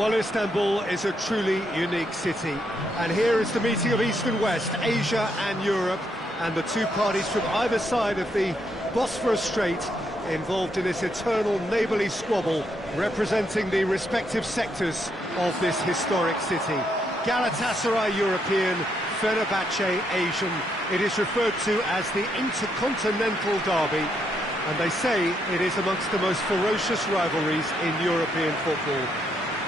Well, Istanbul is a truly unique city, and here is the meeting of East and West, Asia and Europe, and the two parties from either side of the Bosphorus Strait involved in this eternal neighbourly squabble, representing the respective sectors of this historic city. Galatasaray European, Fenerbahce Asian. It is referred to as the Intercontinental Derby, and they say it is amongst the most ferocious rivalries in European football.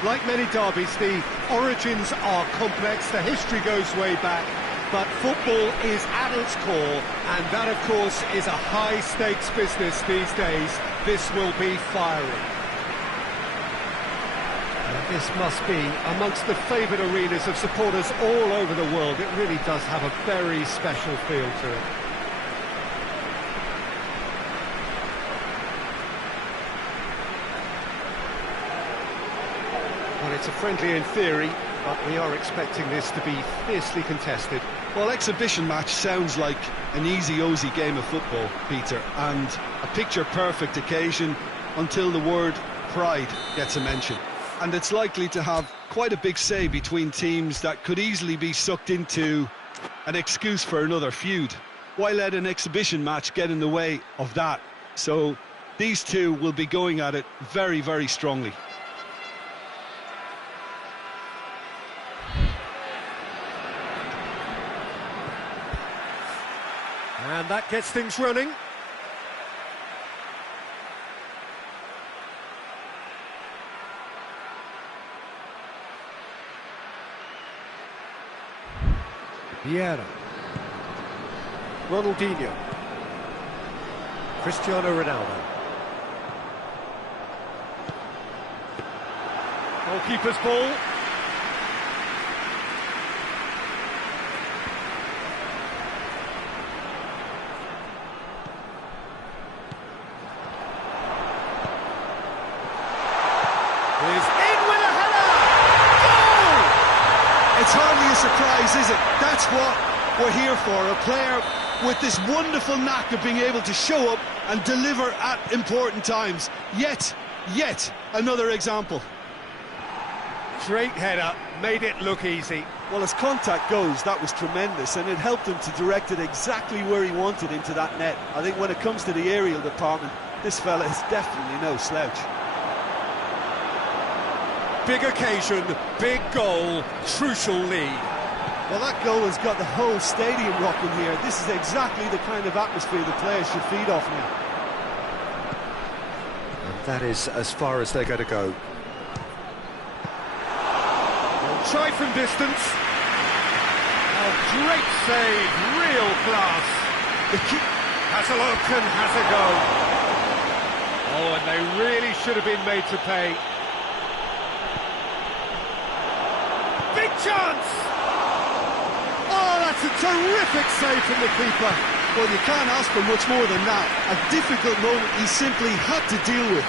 Like many derbies, the origins are complex, the history goes way back, but football is at its core, and that, of course, is a high-stakes business these days. This will be fiery. And this must be amongst the favoured arenas of supporters all over the world. It really does have a very special feel to it. Well, it's a friendly in theory, but we are expecting this to be fiercely contested. Well, exhibition match sounds like an easy-ozy game of football, Peter, and a picture-perfect occasion until the word pride gets a mention. And it's likely to have quite a big say between teams that could easily be sucked into an excuse for another feud. Why let an exhibition match get in the way of that? So these two will be going at it very, very strongly. And that gets things running. Vieira. Ronaldinho. Cristiano Ronaldo. Goalkeeper's ball. It's hardly a surprise, is it? That's what we're here for, a player with this wonderful knack of being able to show up and deliver at important times. Yet another example. Great header, made it look easy. Well, as contact goes, that was tremendous, and it helped him to direct it exactly where he wanted, into that net. I think when it comes to the aerial department, this fella is definitely no slouch. Big occasion, big goal, crucial lead. Well, that goal has got the whole stadium rocking here. This is exactly the kind of atmosphere the players should feed off now. And that is as far as they're going to go. They'll try from distance. Oh, great save, real class. Has a look and has a go. Oh, and they really should have been made to pay. Big chance! Oh, that's a terrific save from the keeper. Well, you can't ask for much more than that. A difficult moment he simply had to deal with.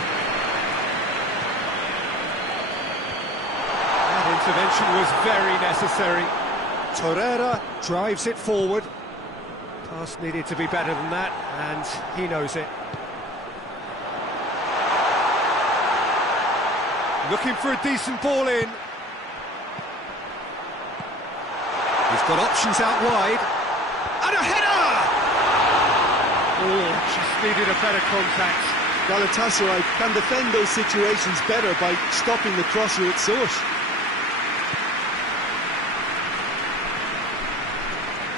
That intervention was very necessary. Torreira drives it forward. Pass needed to be better than that, and he knows it. Looking for a decent ball in. He's got options out wide. And a header! Oh, just needed a better contact. Galatasaray can defend those situations better by stopping the crosser at source.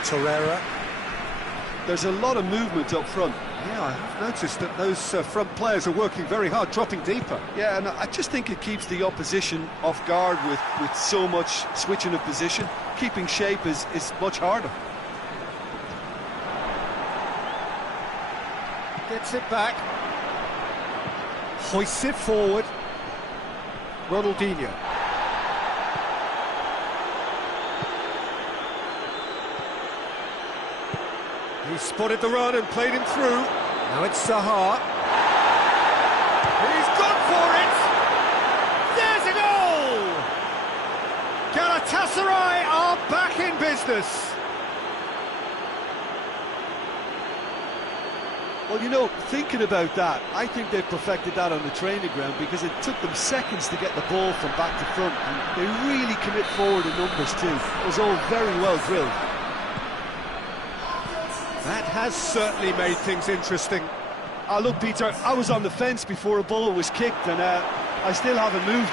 Torreira. There's a lot of movement up front. Yeah, I've noticed that those front players are working very hard, dropping deeper. Yeah, and I just think it keeps the opposition off guard with so much switching of position. Keeping shape is much harder. Gets it back. Hoists it forward. Ronaldinho. He spotted the run and played him through. Now it's Sahar. He's gone for it! There's a goal! Galatasaray are back in business. Well, you know, thinking about that, I think they perfected that on the training ground because it took them seconds to get the ball from back to front, and they really commit forward in numbers too. It was all very well drilled. That has certainly made things interesting. Look, Peter, I was on the fence before a ball was kicked, and I still haven't moved.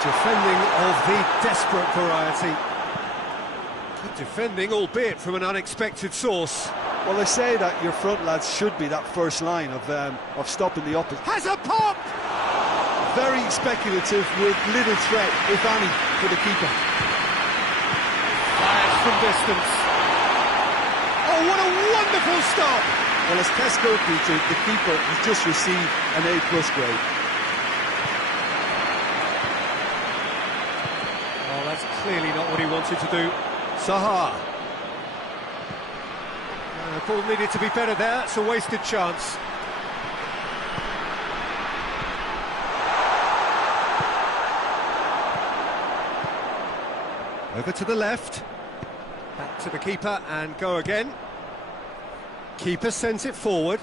Defending of the desperate variety. Good defending, albeit from an unexpected source. Well, they say that your front lads should be that first line of stopping the opposition. Has a pop! Very speculative with little threat, if any, for the keeper. Fires from distance. Oh, what a wonderful stop! Well, as Tesco, Peter, the keeper has just received an A+ grade. Oh, that's clearly not what he wanted to do. Zaha. The ball needed to be better there. It's a wasted chance. Over to the left. Back to the keeper and go again. Keeper sends it forward.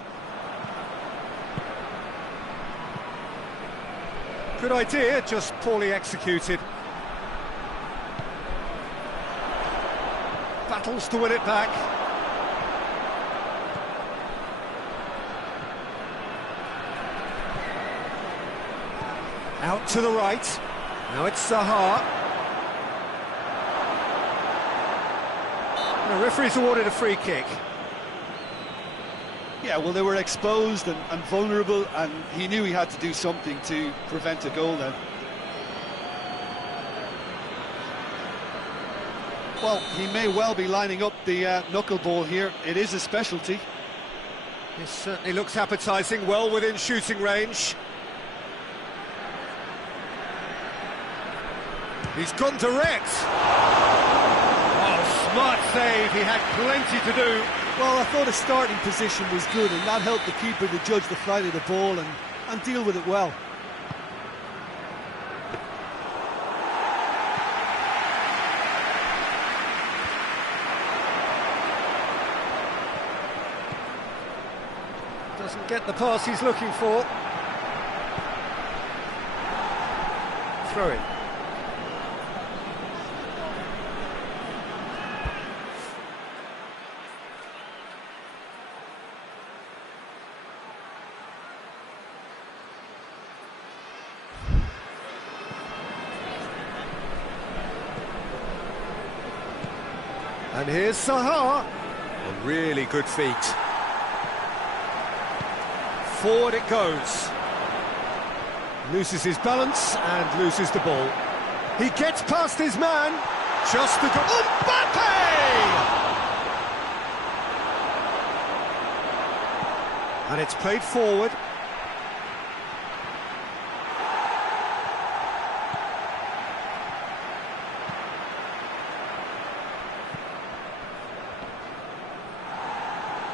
Good idea, just poorly executed. Battles to win it back. Out to the right. Now it's Zaha. The referee's awarded a free kick. Yeah, well, they were exposed and vulnerable, and he knew he had to do something to prevent a goal then. Well, he may well be lining up the knuckleball here. It is a specialty. This certainly looks appetising, well within shooting range. He's gone direct. Oh, smart save, he had plenty to do. Well, I thought his starting position was good, and that helped the keeper to judge the flight of the ball and deal with it well. Doesn't get the pass he's looking for. Throw it. And here's Zaha. A really good feat. Forward it goes. Loses his balance and loses the ball. He gets past his man. Just the goal. Mbappe! And it's played forward.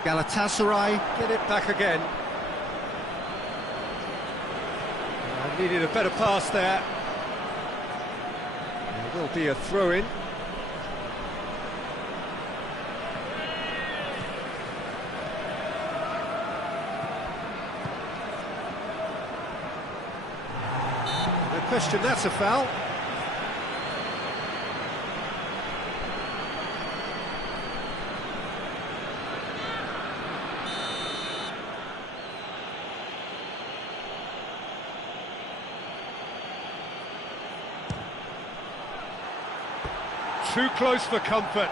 Galatasaray get it back again. Needed a better pass there. There will be a throw-in. No question that's a foul. Too close for comfort.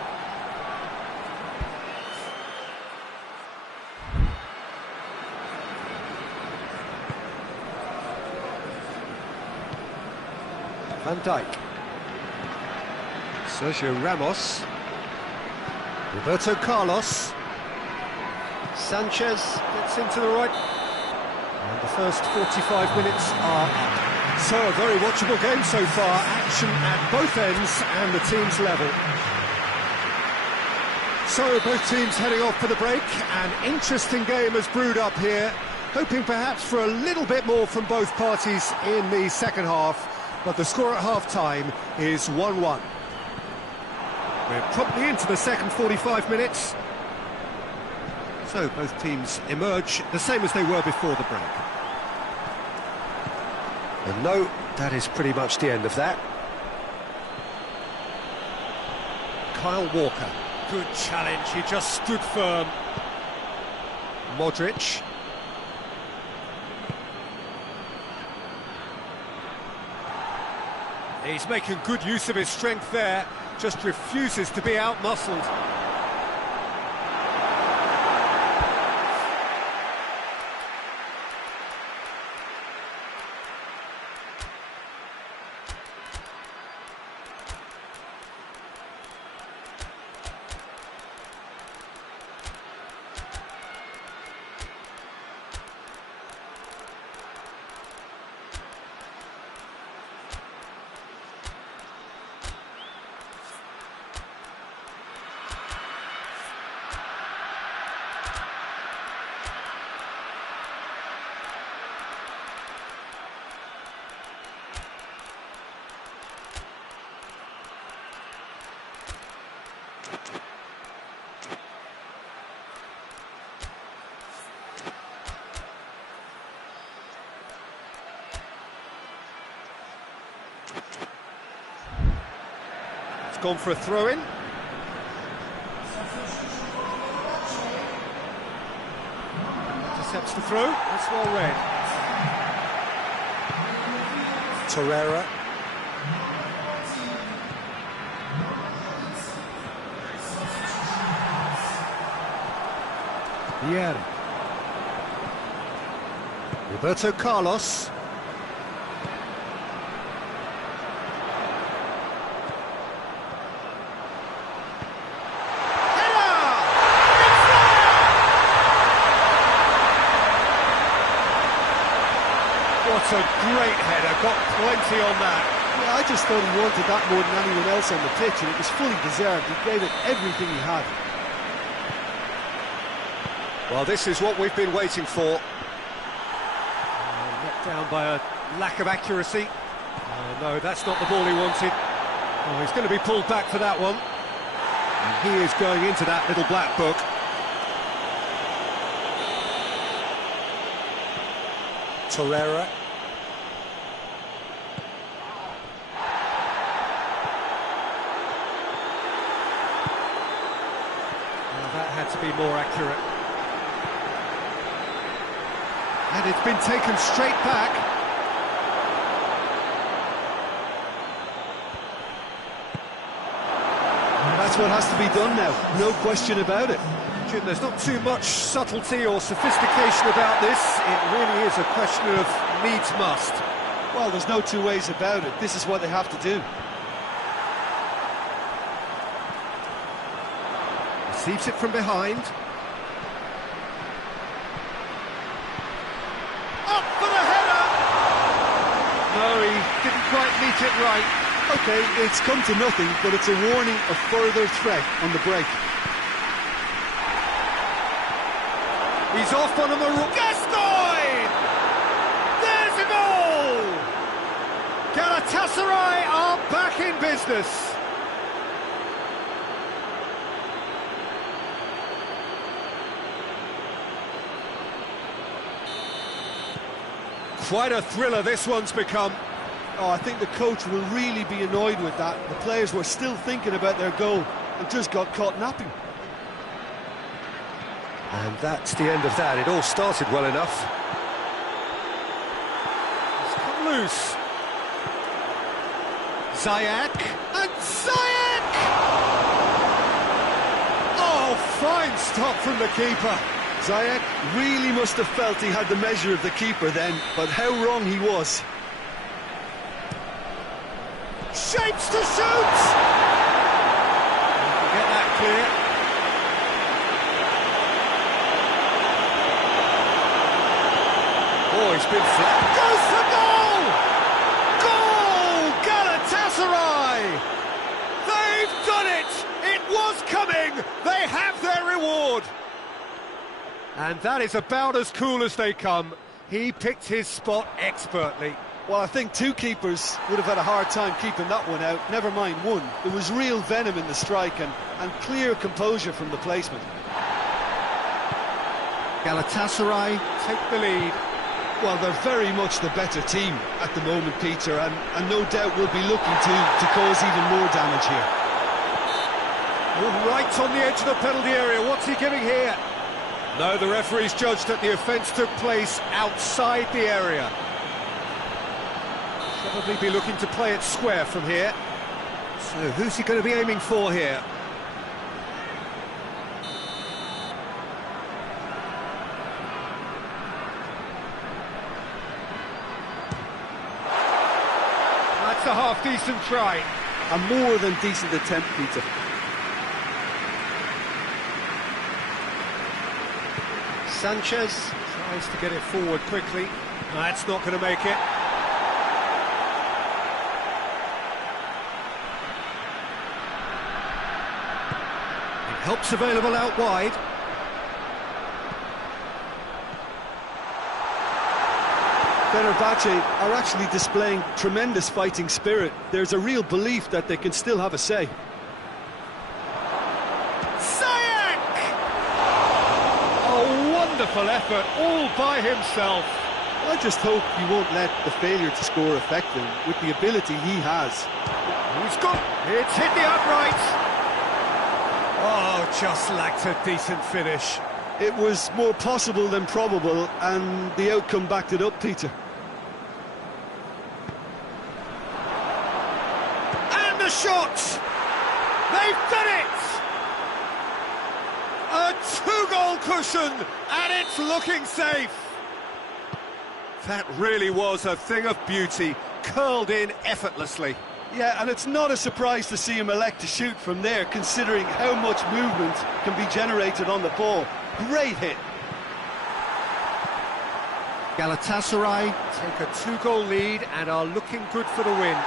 Van Dijk. Sergio Ramos. Roberto Carlos. Sanchez gets into the right. And the first 45 minutes are up. So, a very watchable game so far, action at both ends and the teams level. So, both teams heading off for the break. An interesting game has brewed up here, hoping perhaps for a little bit more from both parties in the second half. but the score at half-time is 1-1. We're promptly into the second 45 minutes. So both teams emerge the same as they were before the break. And no, that is pretty much the end of that. Kyle Walker, good challenge, he just stood firm. Modric. He's making good use of his strength there, just refuses to be out-muscled. Gone for a throw-in. Intercepts the throw. That's well read. Torreira. Vieri. Roberto Carlos. What a great header, got plenty on that. Yeah, I just thought he wanted that more than anyone else on the pitch, and it was fully deserved. He gave it everything he had. Well, this is what we've been waiting for. Let down by a lack of accuracy. Oh, no, that's not the ball he wanted. Oh, he's going to be pulled back for that one. And he is going into that little black book. Torreira. That had to be more accurate. And it's been taken straight back. That's what has to be done now, no question about it. Jim, there's not too much subtlety or sophistication about this. It really is a question of needs must. Well, there's no two ways about it. This is what they have to do. Receives it from behind. Up for the header! No, he didn't quite meet it right. OK, it's come to nothing, but it's a warning of further threat on the break. He's off on a maroon. Gascoigne! There's a goal! Galatasaray are back in business. Quite a thriller this one's become. Oh, I think the coach will really be annoyed with that. The players were still thinking about their goal and just got caught napping. And that's the end of that. It all started well enough. It's come loose. Ziyech. And Ziyech! Oh, fine stop from the keeper. Ziyech really must have felt he had the measure of the keeper then, but how wrong he was. Shapes to shoot! Get that clear. Oh, he's been flat. Goes for goal! Goal! Galatasaray! They've done it! It was coming! They have their reward! And that is about as cool as they come. He picked his spot expertly. Well, I think two keepers would have had a hard time keeping that one out, never mind one. There was real venom in the strike and clear composure from the placement. Galatasaray take the lead. Well, they're very much the better team at the moment, Peter, and no doubt will be looking to cause even more damage here. Oh, right on the edge of the penalty area. What's he giving here? No, the referee's judged that the offence took place outside the area. Probably be looking to play it square from here. So who's he going to be aiming for here? That's a half-decent try. A more than decent attempt, Peter. Sanchez tries to get it forward quickly. That's not going to make it. Helps available out wide. Fenerbahce are actually displaying tremendous fighting spirit. There's a real belief that they can still have a say. Ziyech! A wonderful effort, all by himself. I just hope he won't let the failure to score affect him with the ability he has. He's got... It's hit the uprights. Oh, just lacked a decent finish. It was more possible than probable, and the outcome backed it up, Peter. And the shot! They've done it! A two-goal cushion, and it's looking safe. That really was a thing of beauty, curled in effortlessly. Yeah, and it's not a surprise to see him elect to shoot from there, considering how much movement can be generated on the ball. Great hit. Galatasaray take a two-goal lead and are looking good for the win.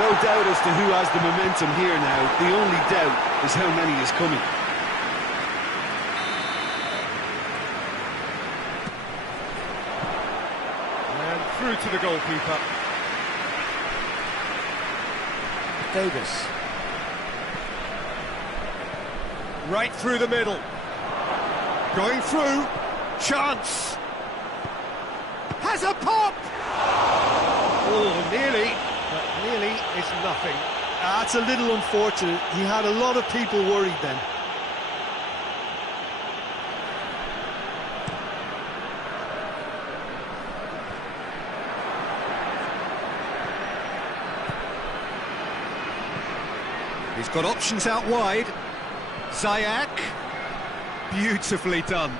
No doubt as to who has the momentum here now. The only doubt is how many is coming. And through to the goalkeeper. Davis. Right through the middle. Going through. Chance. Has a pop! Oh, nearly. But nearly is nothing. That's a little unfortunate. He had a lot of people worried then. He's got options out wide. Ziyech. Beautifully done.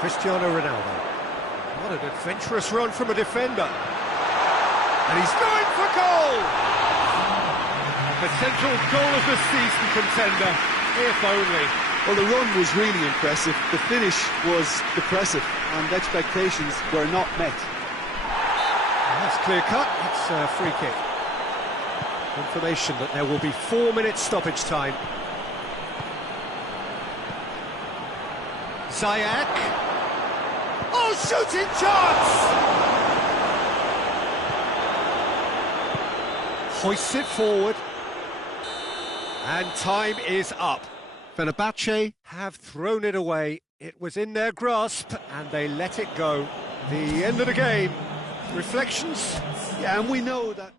Cristiano Ronaldo. What an adventurous run from a defender. And he's going for goal! A potential goal of the season contender, if only. Well, the run was really impressive. The finish was depressive, and expectations were not met. That's clear cut. It's a free kick. Information that there will be 4 minutes stoppage time. Ziyech. Oh, shooting chance! Hoists it forward. And time is up. Fenerbahce have thrown it away. It was in their grasp and they let it go. The end of the game. Reflections? Yeah, and we know that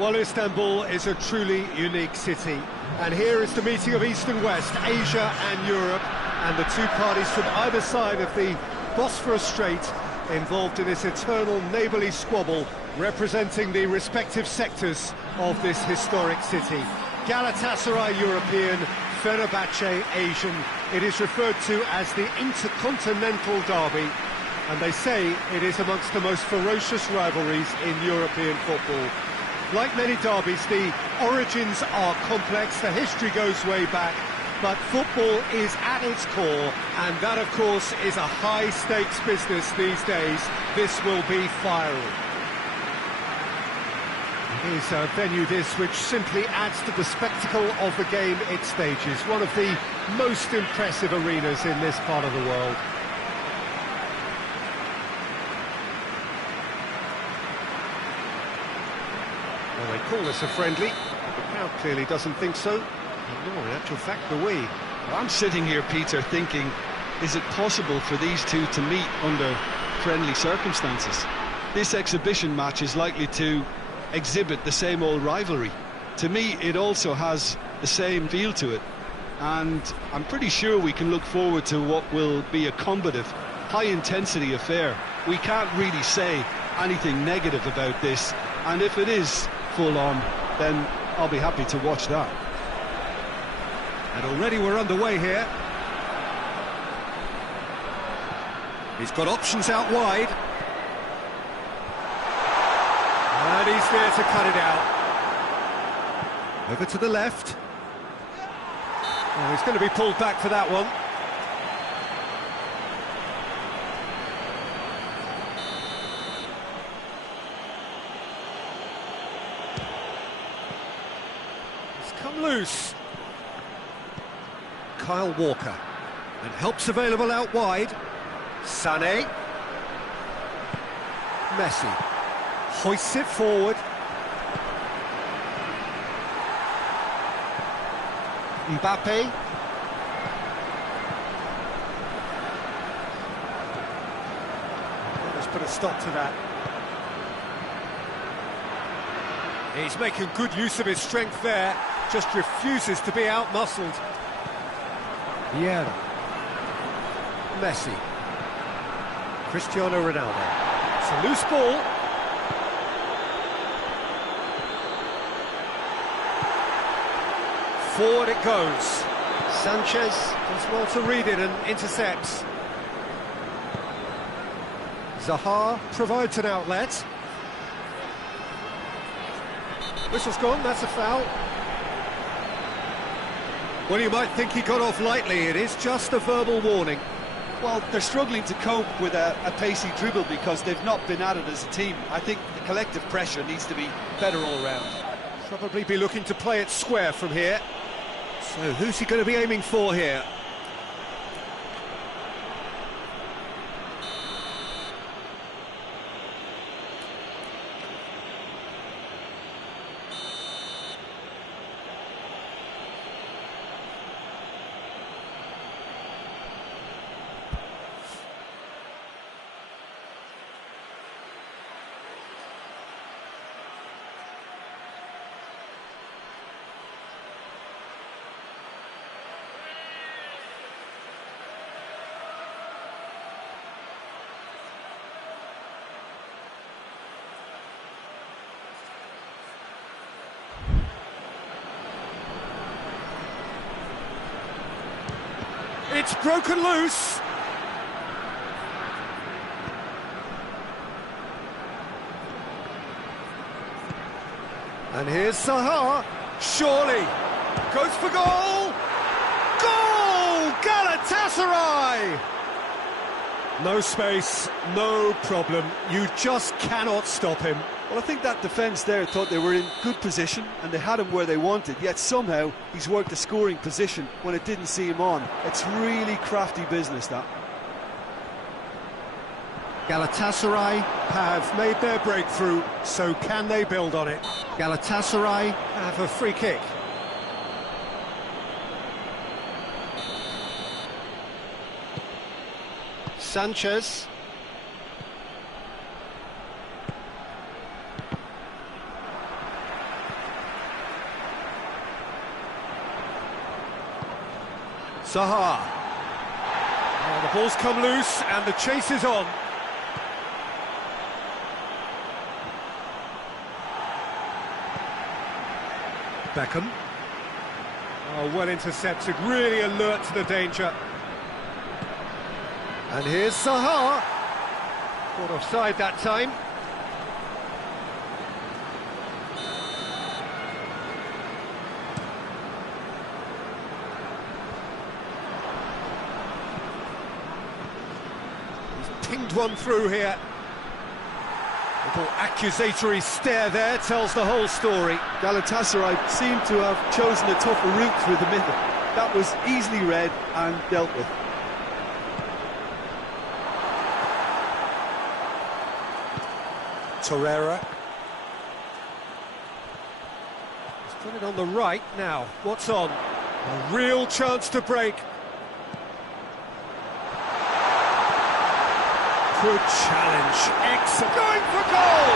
Well, Istanbul is a truly unique city, and here is the meeting of East and West, Asia and Europe, and the two parties from either side of the Bosphorus Strait involved in this eternal neighbourly squabble, representing the respective sectors of this historic city. Galatasaray European, Fenerbahce Asian. It is referred to as the Intercontinental Derby, and they say it is amongst the most ferocious rivalries in European football. Like many derbies, the origins are complex, the history goes way back, but football is at its core, and that, of course, is a high-stakes business these days. This will be fiery. It is a venue which simply adds to the spectacle of the game it stages, one of the most impressive arenas in this part of the world. Well, they call this a friendly. The crowd clearly doesn't think so. No, in actual fact, the we. Well, I'm sitting here, Peter, thinking, is it possible for these two to meet under friendly circumstances? This exhibition match is likely to exhibit the same old rivalry. To me, it also has the same feel to it, and I'm pretty sure we can look forward to what will be a combative, high-intensity affair. We can't really say anything negative about this, and if it is full-on, then I'll be happy to watch that. And already we're underway here. He's got options out wide. And he's there to cut it out. Over to the left. Oh, he's going to be pulled back for that one. It's come loose. Kyle Walker. And help's available out wide. Sané. Messi. Hoists it forward. Mbappe. Let's put a stop to that. He's making good use of his strength there, just refuses to be out-muscled. Vieira. Messi. Cristiano Ronaldo. It's a loose ball. Forward it goes. Sanchez does well to read it and intercepts. Zaha provides an outlet. Whistle's gone, that's a foul. Well, you might think he got off lightly, it is just a verbal warning. Well, they're struggling to cope with a pacey dribble because they've not been at it as a team. I think the collective pressure needs to be better all round. Probably be looking to play it square from here. So who's he going to be aiming for here? It's broken loose. And here's Zaha. Surely. Goes for goal. Goal! Galatasaray! No space, no problem. You just cannot stop him. Well, I think that defence there thought they were in good position and they had him where they wanted, yet somehow he's worked a scoring position when it didn't see him on. It's really crafty business, that. Galatasaray have made their breakthrough, so can they build on it? Galatasaray have a free kick. Sanchez. Zaha. Oh, the ball's come loose and the chase is on. Beckham. Oh, well intercepted, really alert to the danger. And here's Zaha. Caught offside that time. He's pinged one through here. Little accusatory stare there tells the whole story. Galatasaray seem to have chosen a tougher route through the middle. That was easily read and dealt with. Torreira. He's put it on the right now. What's on? A real chance to break. Good challenge. Excellent. Going for goal!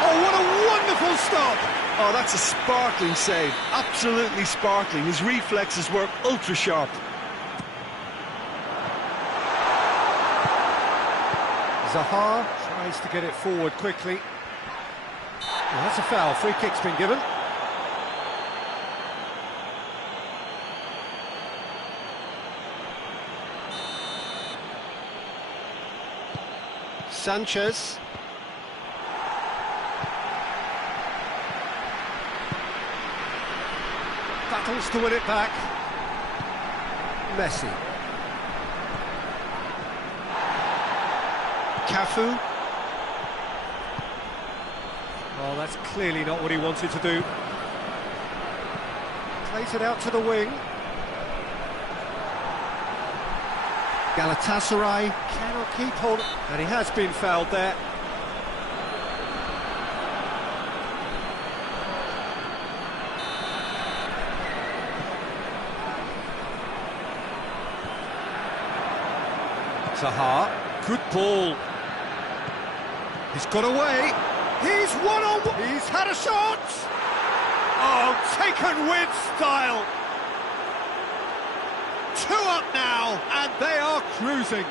Oh, what a wonderful stop! Oh, that's a sparkling save. Absolutely sparkling. His reflexes were ultra sharp. Zaha tries to get it forward quickly. Well, that's a foul. Free kick's been given. Sanchez. Battles to win it back. Messi. Cafu. Well, that's clearly not what he wanted to do. Plays it out to the wing. Galatasaray cannot keep hold, and he has been fouled there. Zaha, good ball. He's got away. He's one-on-one. He's had a shot. Oh, taken with style. 2 up now, and they are cruising.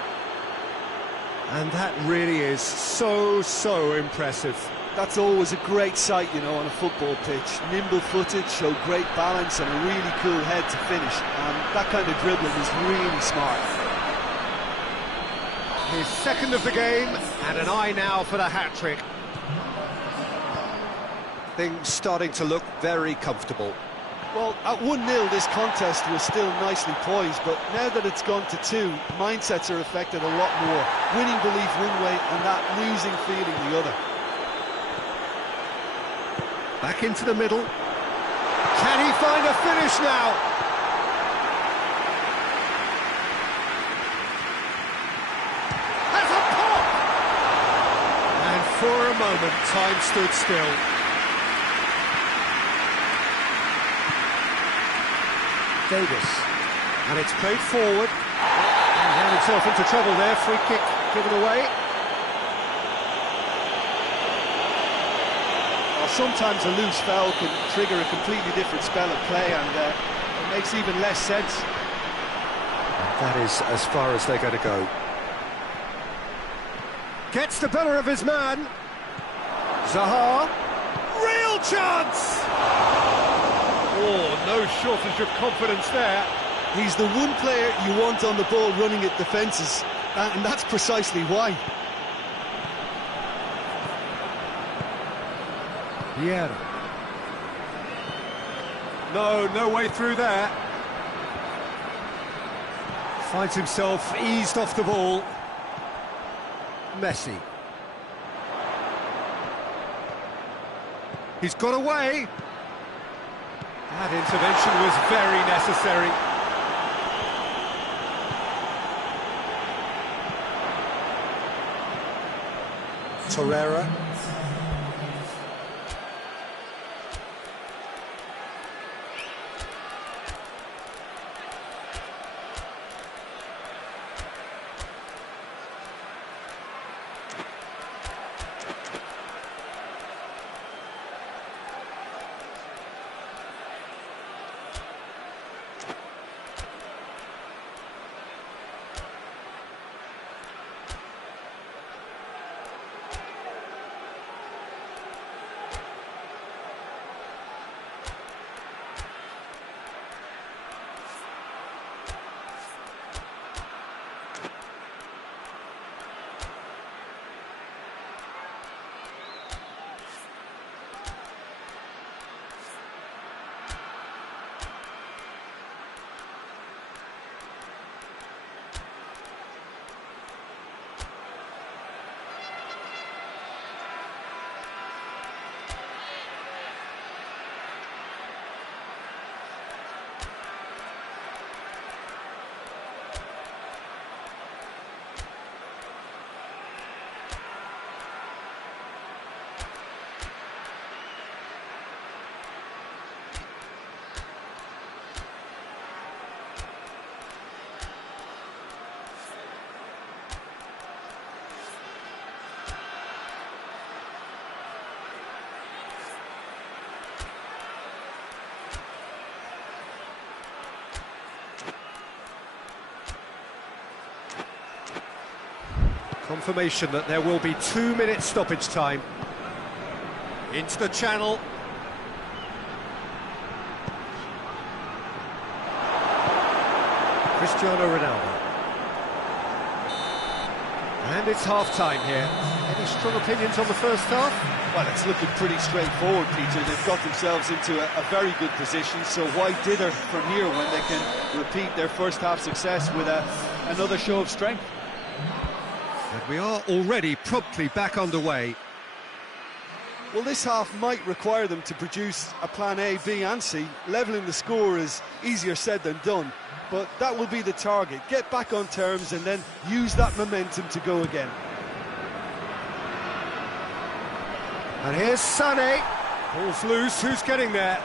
And that really is so impressive. That's always a great sight, you know, on a football pitch. Nimble-footed, showed great balance and a really cool head to finish. And that kind of dribbling is really smart. His second of the game, and an eye now for the hat-trick. Things starting to look very comfortable. Well, at 1-0 this contest was still nicely poised, but now that it's gone to 2, mindsets are affected a lot more. Winning belief one way and that losing feeling the other. Back into the middle. Can he find a finish now? Has a pop! And for a moment, time stood still. Davis, and it's played forward. He ran himself into trouble there. Free kick given away. Well, sometimes a loose foul can trigger a completely different spell of play, and it makes even less sense. That is as far as they're going to go. Gets the better of his man. Zaha. Real chance! Oh, no shortage of confidence there. He's the one player you want on the ball running at defences, and that's precisely why. Vieira. No way through there. Finds himself eased off the ball. Messi. He's got away. That intervention was very necessary. Torreira. Confirmation that there will be 2 minutes stoppage time. Into the channel. Cristiano Ronaldo. And it's half-time here. Any strong opinions on the first half? Well, it's looking pretty straightforward, Peter. They've got themselves into a very good position, so why dither from here when they can repeat their first half success with another show of strength? And we are already promptly back underway. Well, this half might require them to produce a plan A, B and C. Levelling the score is easier said than done, but that will be the target. Get back on terms and then use that momentum to go again. And here's Sané. Ball's loose, who's getting there?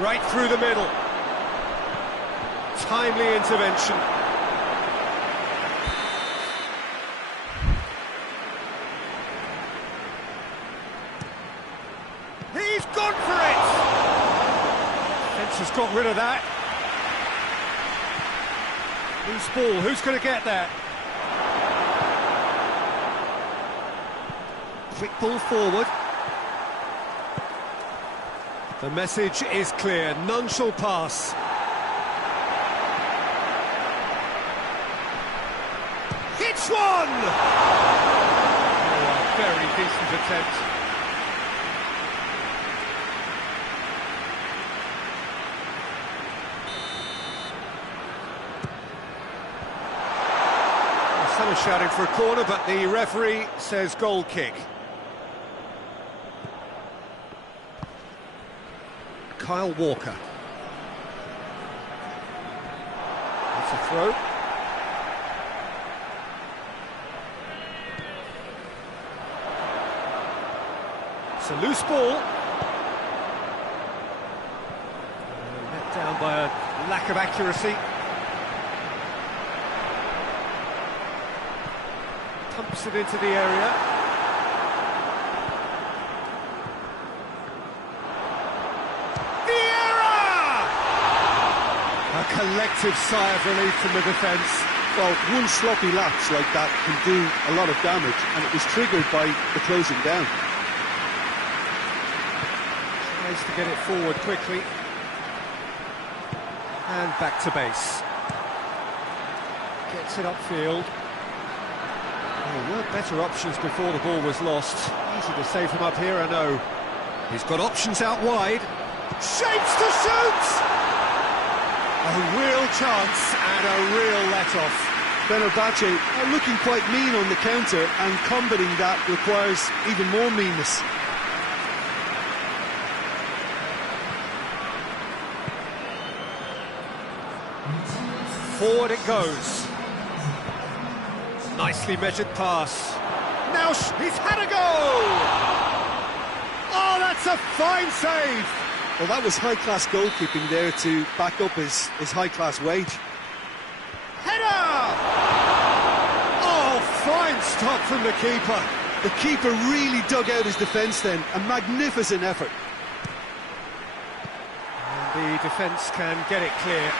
Right through the middle. Timely intervention. He's gone for it! Fence has got rid of that. Loose ball, who's going to get there? Quick ball forward. The message is clear, none shall pass. Hits one! Oh, a very decent attempt. Some are shouting for a corner, but the referee says goal kick. Kyle Walker. That's a throw. It's a loose ball. Let down by a lack of accuracy. Pumps it into the area. A collective sigh of relief from the defence. Well, one sloppy lapse like that can do a lot of damage, and it was triggered by the closing down. Tries to get it forward quickly. And back to base. Gets it upfield. There were better options before the ball was lost. Easy to save him up here, I know. He's got options out wide. Shapes to shoot! A real chance and a real let-off. Fenerbahce are looking quite mean on the counter, and combating that requires even more meanness. Forward it goes. Nicely measured pass. Now he's had a goal! Oh, that's a fine save! Well, that was high-class goalkeeping there to back up his high-class wage. Header! Oh, fine stop from the keeper. The keeper really dug out his defence then. A magnificent effort. And the defence can get it clear.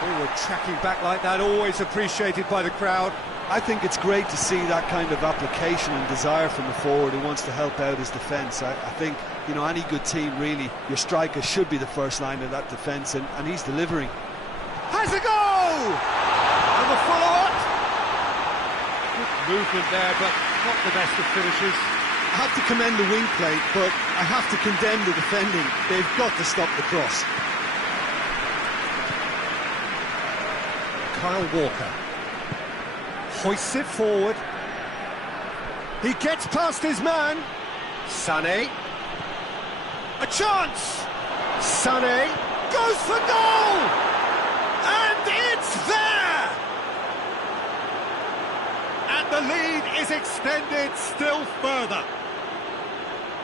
Forward tracking back like that, always appreciated by the crowd. I think it's great to see that kind of application and desire from the forward who wants to help out his defence. I think, you know, any good team, really, your striker should be the first line of that defence, and he's delivering. Has a goal! And the follow-up! Good movement there, but not the best of finishes. I have to commend the wing play, but I have to condemn the defending. They've got to stop the cross. Kyle Walker hoists it forward. He gets past his man. Sané. A chance! Sané goes for goal! And it's there! And the lead is extended still further.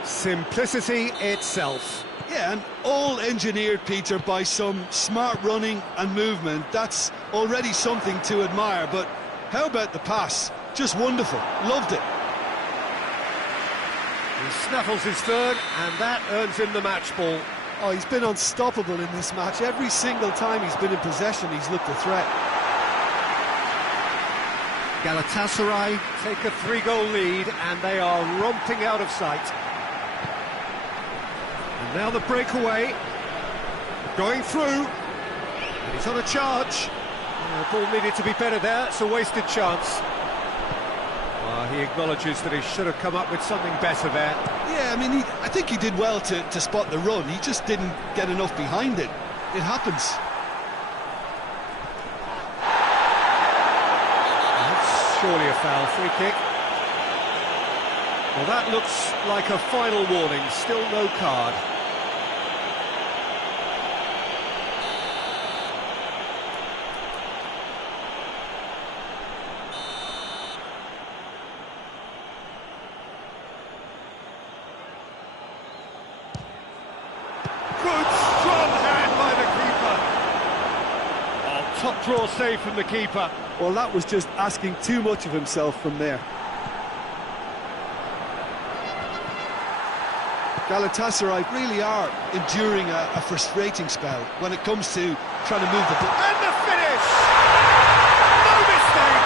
Simplicity itself. Yeah, and all engineered, Peter, by some smart running and movement. That's already something to admire, but how about the pass? Just wonderful. Loved it. He snaffles his third, and that earns him the match ball. Oh, he's been unstoppable in this match. Every single time he's been in possession, he's looked a threat. Galatasaray take a 3-goal lead, and they are romping out of sight. And now the breakaway, going through, and he's on a charge. The ball needed to be better there, it's a wasted chance. He acknowledges that he should have come up with something better there. Yeah, I mean, I think he did well to spot the run. He just didn't get enough behind it. It happens. That's surely a foul. Free kick. Well, that looks like a final warning. Still no card. Good, strong hand by the keeper. Oh, top draw save from the keeper. Well, that was just asking too much of himself from there. Galatasaray really are enduring a frustrating spell when it comes to trying to move the ball. And the finish! No mistake!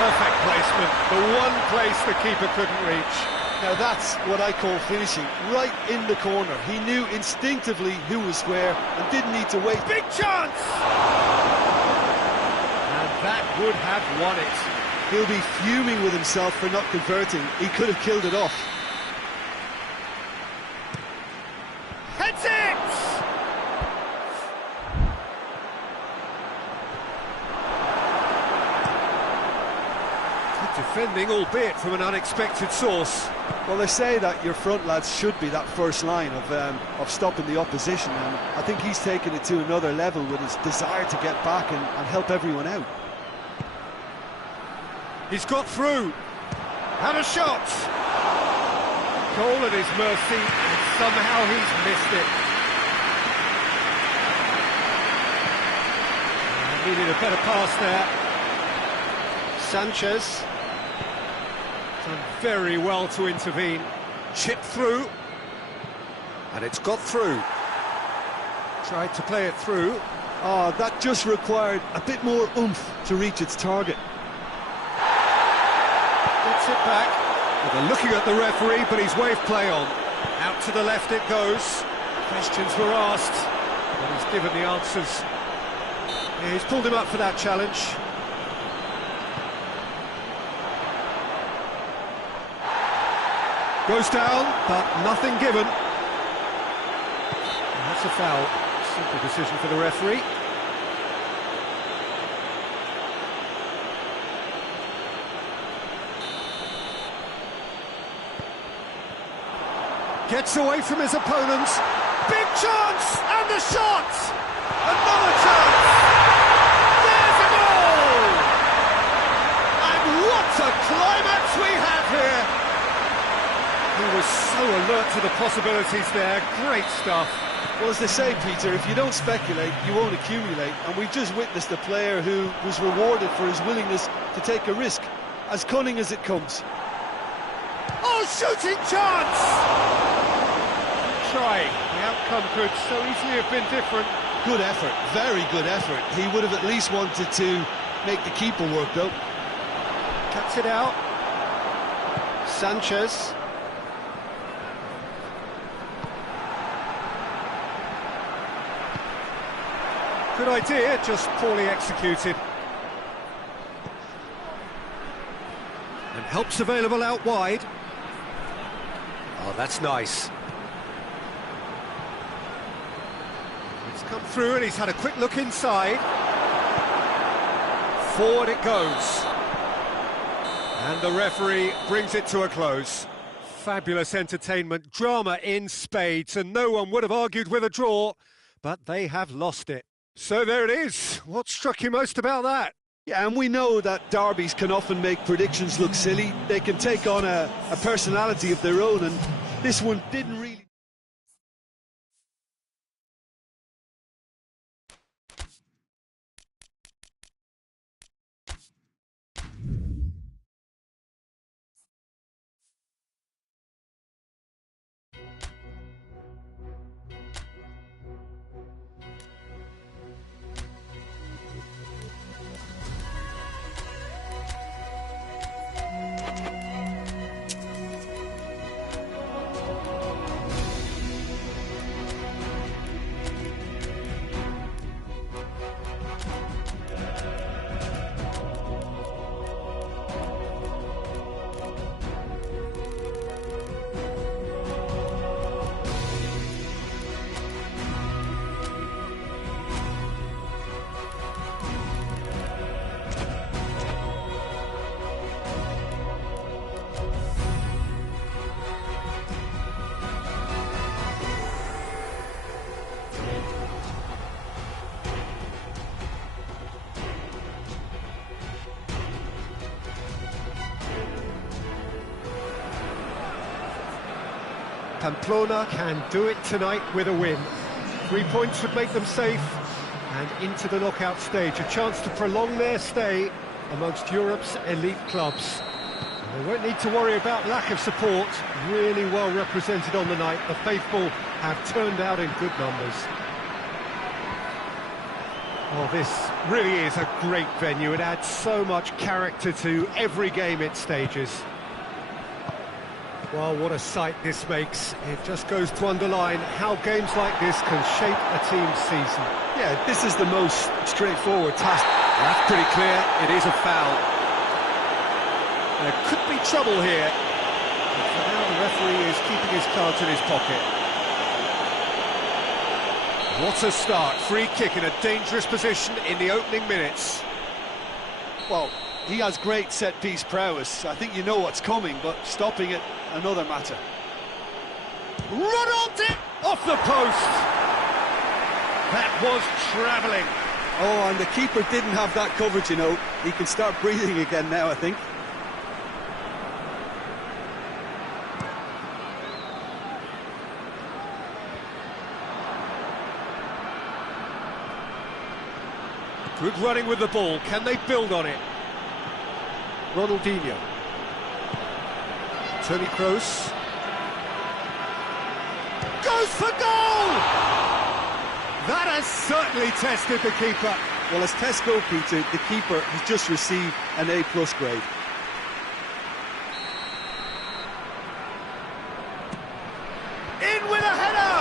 Perfect placement, the one place the keeper couldn't reach. Now that's what I call finishing, right in the corner. He knew instinctively who was square and didn't need to wait. Big chance! And that would have won it. He'll be fuming with himself for not converting. He could have killed it off. Heads it! Good defending, albeit from an unexpected source. Well, they say that your front lads should be that first line of stopping the opposition, and I think he's taken it to another level with his desire to get back and help everyone out. He's got through. Had a shot. Goal at his mercy, and somehow he's missed it. Needed a better pass there. Sanchez done very well to intervene. Chip through, and it's got through. Tried to play it through. Oh, that just required a bit more oomph to reach its target. Gets it back. Well, they're looking at the referee, but he's waved play on. Out to the left it goes. Questions were asked, but he's given the answers. Yeah, he's pulled him up for that challenge. Goes down, but nothing given. And that's a foul. Simple decision for the referee. Gets away from his opponents. Big chance! And the shot! Another chance! There's a goal! And what a climax we have here! He was so alert to the possibilities there. Great stuff. Well, as they say, Peter, if you don't speculate, you won't accumulate. And we've just witnessed a player who was rewarded for his willingness to take a risk, as cunning as it comes. Oh, shooting chance! Try. The outcome could so easily have been different. Good effort, very good effort. He would have at least wanted to make the keeper work, though. Cuts it out. Sanchez. Good idea, just poorly executed. And help's available out wide. Oh, that's nice. It's come through and he's had a quick look inside. Forward it goes. And the referee brings it to a close. Fabulous entertainment, drama in spades, and no one would have argued with a draw, but they have lost it. So there it is. What struck you most about that? Yeah, and we know that derbies can often make predictions look silly. They can take on a personality of their own, and this one didn't really... Pamplona can do it tonight with a win. 3 points would make them safe and into the knockout stage. A chance to prolong their stay amongst Europe's elite clubs. And they won't need to worry about lack of support. Really well represented on the night. The faithful have turned out in good numbers. Oh, this really is a great venue. It adds so much character to every game it stages. Well, what a sight this makes. It just goes to underline how games like this can shape a team's season. Yeah, this is the most straightforward task. That's pretty clear. It is a foul. There could be trouble here. But for now, the referee is keeping his cards in his pocket. What a start. Free kick in a dangerous position in the opening minutes. Well, he has great set-piece prowess. I think you know what's coming, but stopping it, another matter. Ronaldo off the post. That was travelling. Oh, and the keeper didn't have that coverage, you know. He can start breathing again now, I think. Good running with the ball. Can they build on it? Ronaldinho. Toni Kroos. Goes for goal! That has certainly tested the keeper. Well, as tests go, Peter, the keeper has just received an A+ grade. In with a header!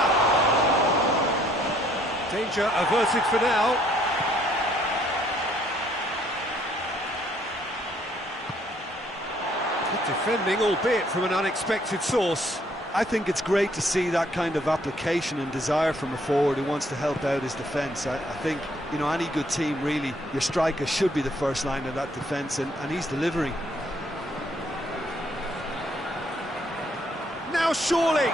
Danger averted for now. Good defending, albeit from an unexpected source. I think it's great to see that kind of application and desire from a forward who wants to help out his defence. I think, you know, any good team, really, your striker should be the first line of that defence, and he's delivering. Now surely!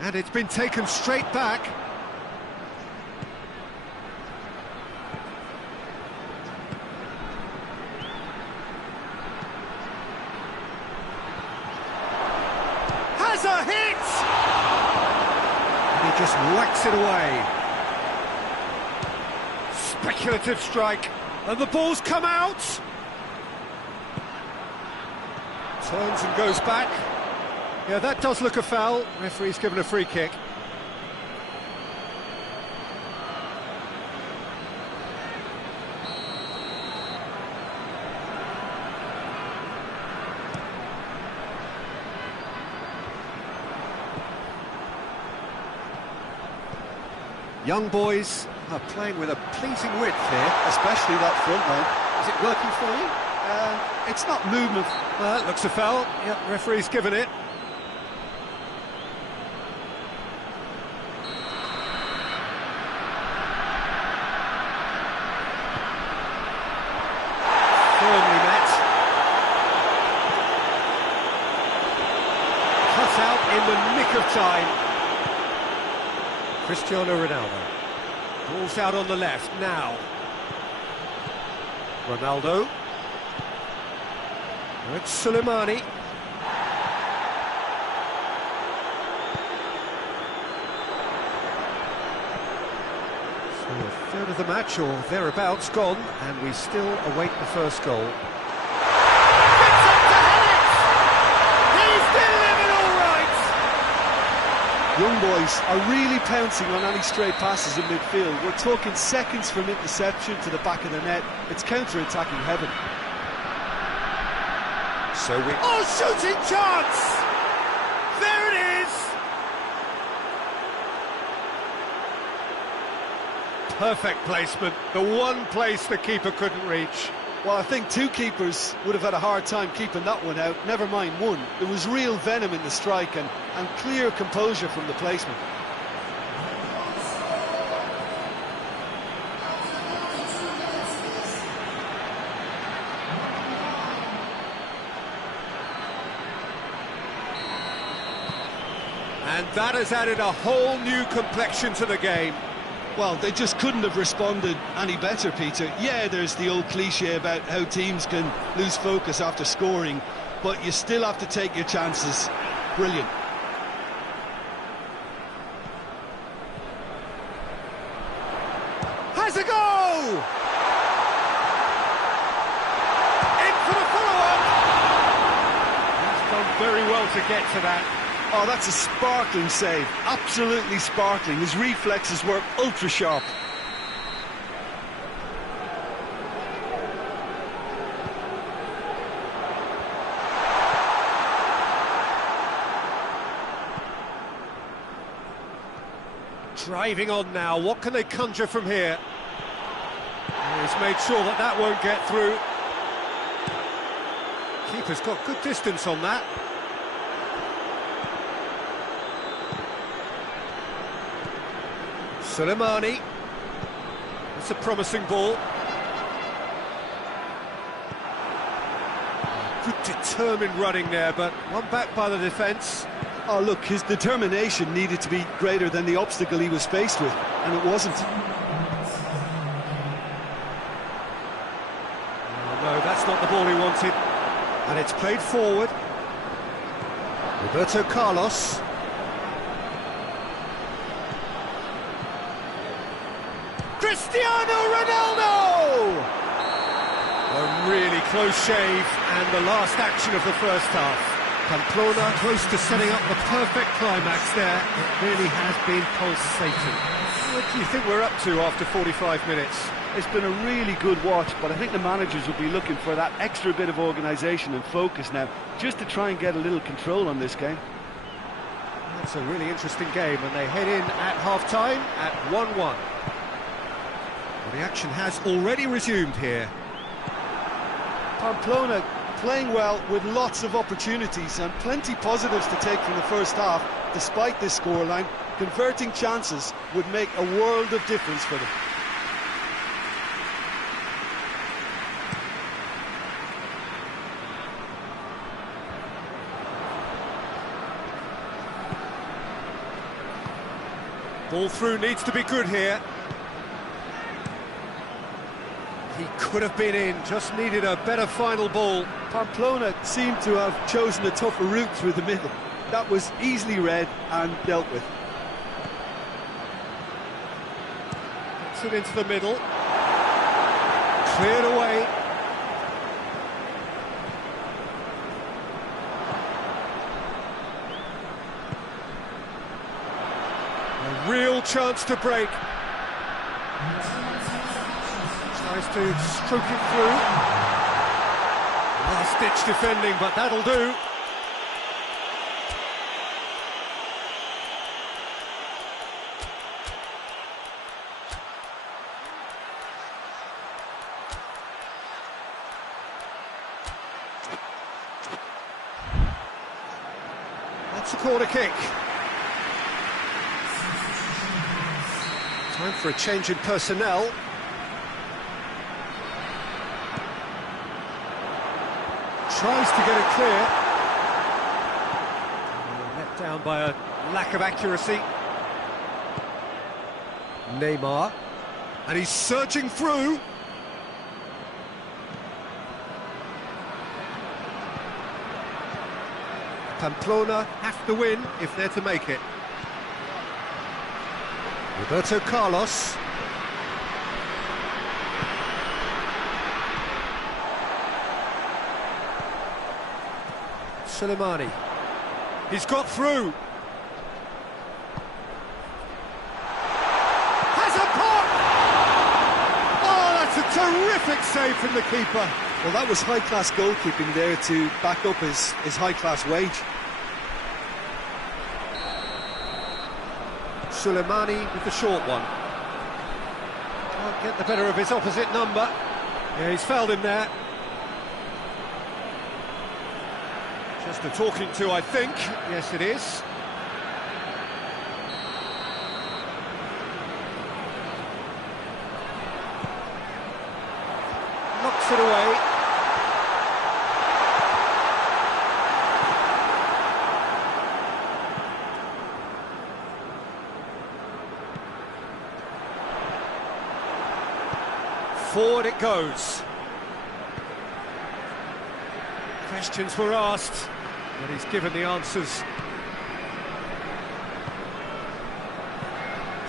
And it's been taken straight back. Has a hit! And he just whacks it away. Speculative strike. And the ball's come out. Turns and goes back. Yeah, that does look a foul. Referee's given a free kick. Young boys are playing with a pleasing width here. Especially that front line. Is it working for you? It's not movement. Well, that looks a foul. Yep, referee's given it. Firmly met. Cut out in the nick of time. Cristiano Ronaldo. Ball's out on the left now. Ronaldo. It's Soleimani. So a third of the match or thereabouts gone, and we still await the first goal. Gets up to head it! He's delivered all right! Young boys are really pouncing on any stray passes in midfield. We're talking seconds from interception to the back of the net. It's counter-attacking heaven. So we... Oh, shooting chance! There it is! Perfect placement, the one place the keeper couldn't reach. Well, I think two keepers would have had a hard time keeping that one out, never mind one. There was real venom in the strike and clear composure from the placement. And that has added a whole new complexion to the game. Well, they just couldn't have responded any better, Peter. Yeah, there's the old cliche about how teams can lose focus after scoring, but you still have to take your chances. Brilliant. Has a go! In for the follow-up! He's done very well to get to that. Oh, that's a sparkling save. Absolutely sparkling. His reflexes were ultra sharp. Driving on now, what can they conjure from here? He's made sure that that won't get through. Keeper's got good distance on that. Soleimani. That's a promising ball. Good determined running there, but one back by the defence. Oh, look, his determination needed to be greater than the obstacle he was faced with, and it wasn't. Oh, no, that's not the ball he wanted. And it's played forward. Roberto Carlos. Cristiano Ronaldo! A really close shave, and the last action of the first half. Pamplona close to setting up the perfect climax there. It really has been pulsating. What do you think we're up to after 45 minutes? It's been a really good watch, but I think the managers will be looking for that extra bit of organisation and focus now, just to try and get a little control on this game. That's a really interesting game, and they head in at half-time at 1-1. Well, the action has already resumed here. Pamplona playing well with lots of opportunities and plenty positives to take from the first half. Despite this scoreline, converting chances would make a world of difference for them. Ball through needs to be good here. He could have been in, just needed a better final ball. Pamplona seemed to have chosen a tougher route through the middle. That was easily read and dealt with. Gets it into the middle. Cleared away. A real chance to break. Tries to stroke it through. Last-ditch defending, but that'll do. That's a corner kick. Time for a change in personnel. Tries to get it clear. Let down by a lack of accuracy. Neymar. And he's surging through. Pamplona have to win if they're to make it. Roberto Carlos. Soleimani. He's got through. Has a pop! Oh, that's a terrific save from the keeper. Well, that was high-class goalkeeping there to back up his high-class wage. Soleimani with the short one. Can't get the better of his opposite number. Yeah, he's fouled him there. Just a talking to, I think. Yes, it is. Knocks it away. Forward it goes. Questions were asked, but he's given the answers.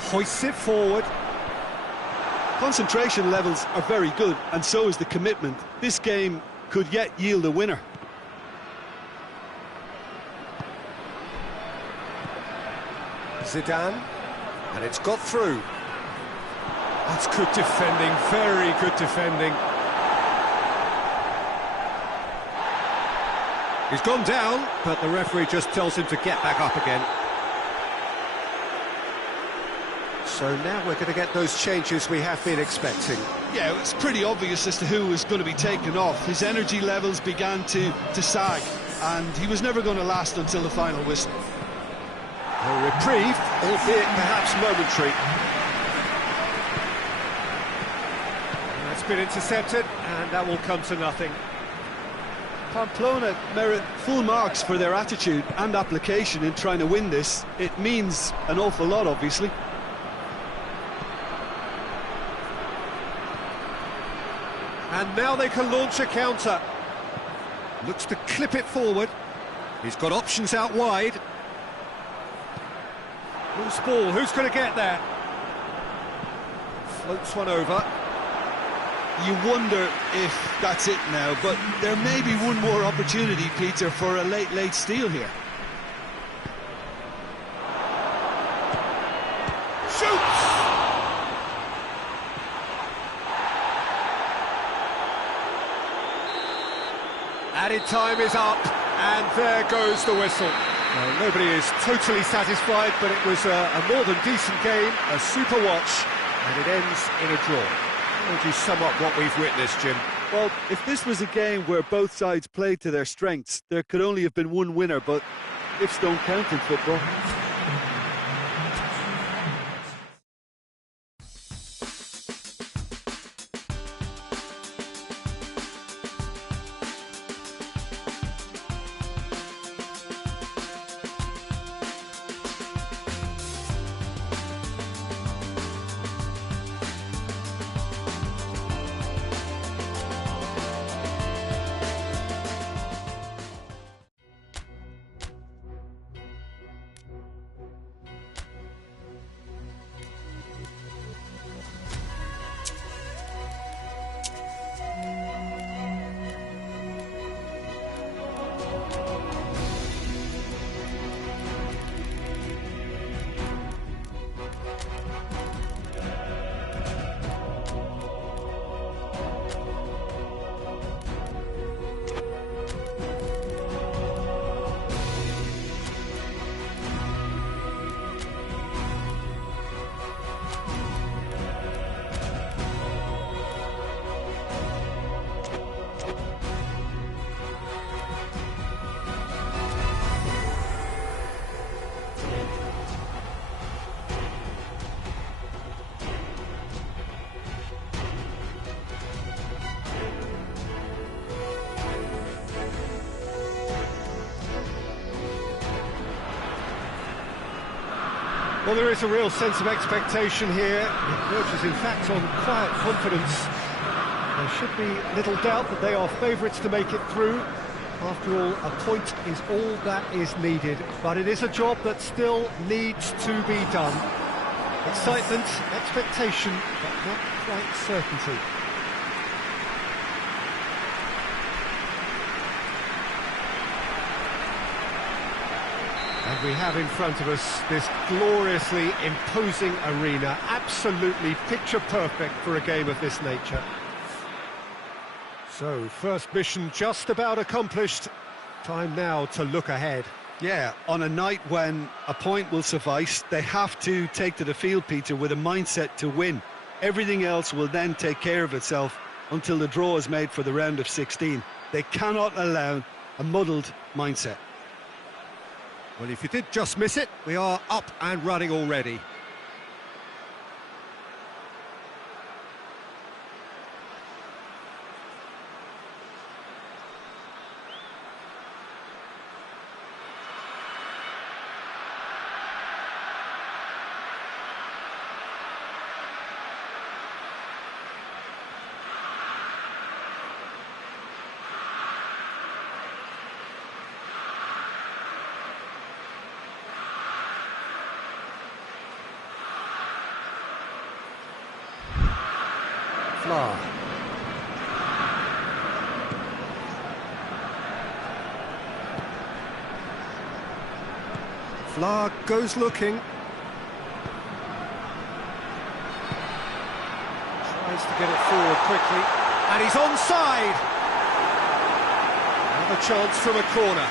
Hoists it forward. Concentration levels are very good, and so is the commitment. This game could yet yield a winner. Zidane, and it's got through. That's good defending, very good defending. He's gone down, but the referee just tells him to get back up again. So now we're going to get those changes we have been expecting. Yeah, it's pretty obvious as to who was going to be taken off. His energy levels began to sag, and he was never going to last until the final whistle. A reprieve, albeit perhaps momentary. That's been intercepted, and that will come to nothing. Pamplona merit full marks for their attitude and application in trying to win this. It means an awful lot, obviously. And now they can launch a counter. Looks to clip it forward. He's got options out wide. Loose ball, who's going to get there? Floats one over. You wonder if that's it now, but there may be one more opportunity, Peter, for a late steal here. Shoots! Added time is up, and there goes the whistle. Well, nobody is totally satisfied, but it was a more than decent game, a super watch, and it ends in a draw. How would you sum up what we've witnessed, Jim? Well, if this was a game where both sides played to their strengths, there could only have been one winner, but ifs don't count in football. Well, there is a real sense of expectation here. It verges, in fact, on quiet confidence. There should be little doubt that they are favourites to make it through. After all, a point is all that is needed, but it is a job that still needs to be done. Excitement, expectation, but not quite certainty. And we have in front of us this gloriously imposing arena, absolutely picture perfect for a game of this nature. So, first mission just about accomplished. Time now to look ahead. Yeah, on a night when a point will suffice, they have to take to the field, Peter, with a mindset to win. Everything else will then take care of itself until the draw is made for the round of 16. They cannot allow a muddled mindset. Well, if you did just miss it, we are up and running already. Fla. Fla goes looking. Tries to get it forward quickly. And he's onside! Another chance from a corner.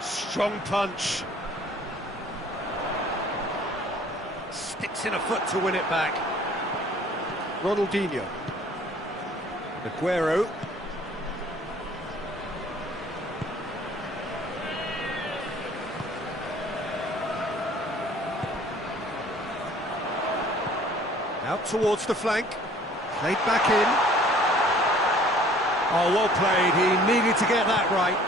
Strong punch. Sticks in a foot to win it back. Ronaldinho. Aguero. Out towards the flank. Played back in. Oh, well played. He needed to get that right.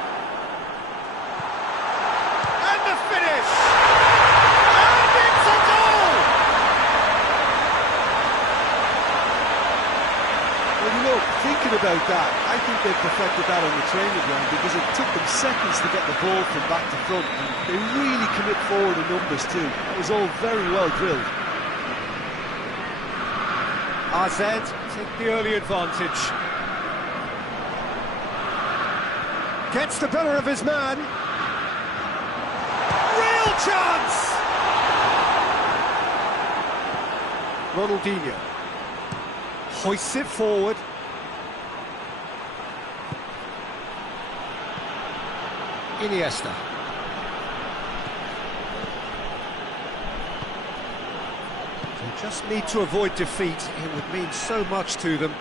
And the finish! And it's a goal! Well, you know, thinking about that, I think they perfected that on the training ground because it took them seconds to get the ball from back to front, and they really commit forward in numbers too. It was all very well drilled. AZ take the early advantage. Gets the better of his man. Real chance! Ronaldinho hoists it forward. Iniesta. They just need to avoid defeat. It would mean so much to them.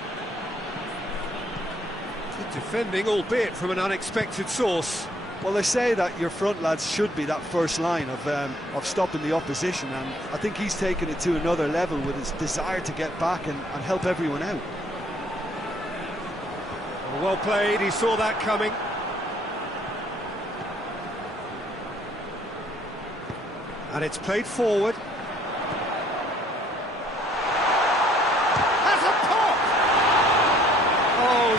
Good defending, albeit from an unexpected source. Well, they say that your front lads should be that first line of stopping the opposition, and I think he's taken it to another level with his desire to get back and help everyone out. Well played, he saw that coming. And it's played forward.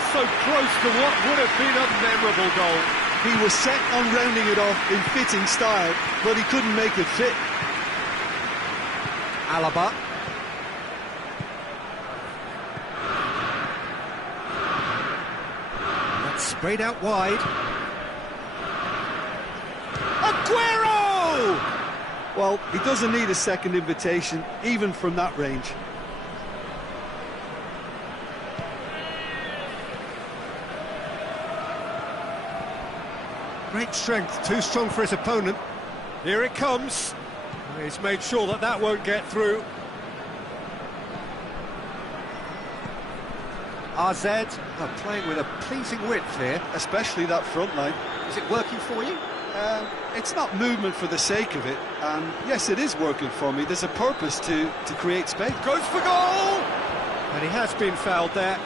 Oh, so close to what would have been a memorable goal. He was set on rounding it off in fitting style, but he couldn't make it fit. Alaba. That's sprayed out wide. Aguero! Well, he doesn't need a second invitation, even from that range. Great strength, too strong for his opponent. Here it comes. He's made sure that that won't get through. RZ are playing with a pleasing width here. Especially that front line. Is it working for you? It's not movement for the sake of it, and yes, it is working for me. There's a purpose to create space. Goes for goal! And he has been fouled there.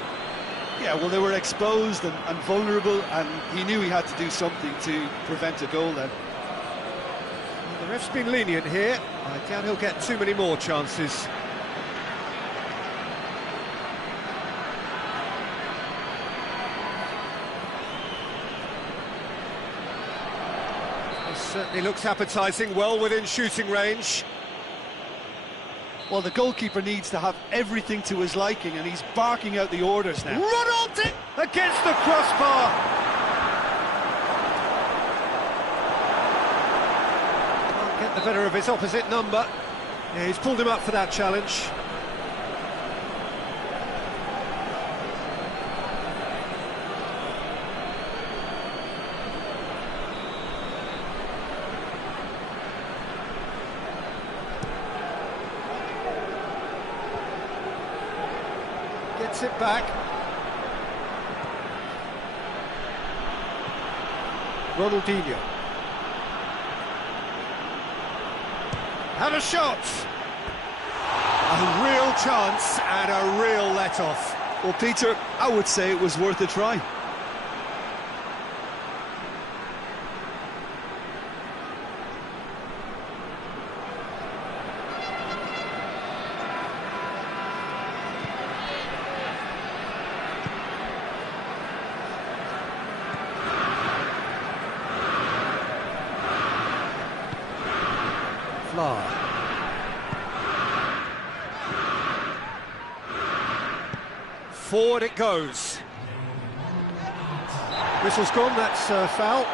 Yeah, well, they were exposed and vulnerable, and he knew he had to do something to prevent a goal then. The ref's been lenient here. I doubt he'll get too many more chances. This certainly looks appetising, well within shooting range. Well, the goalkeeper needs to have everything to his liking, and he's barking out the orders now. Ronald against the crossbar. Can't get the better of his opposite number. Yeah, he's pulled him up for that challenge. Gets it back. Ronaldinho. And a shot! A real chance and a real let-off. Well, Peter, I would say it was worth a try. Forward it goes. Whistle's gone, that's foul.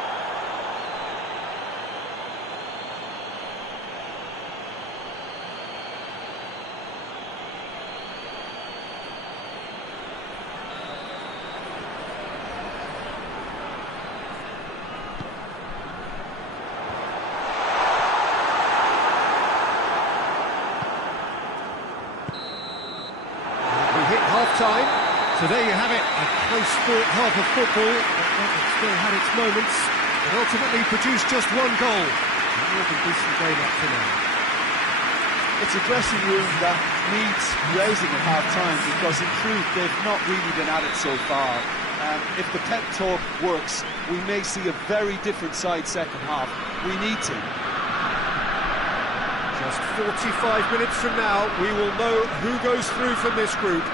We hit half-time. So there you have it, a close-fought half of football, but it still had its moments, but ultimately produced just one goal. A more than decent game up to now. It's a dressing room that needs rousing at half-time, because in truth they've not really been at it so far. If the pep talk works, we may see a very different side second half. We need to. Just 45 minutes from now, we will know who goes through from this group.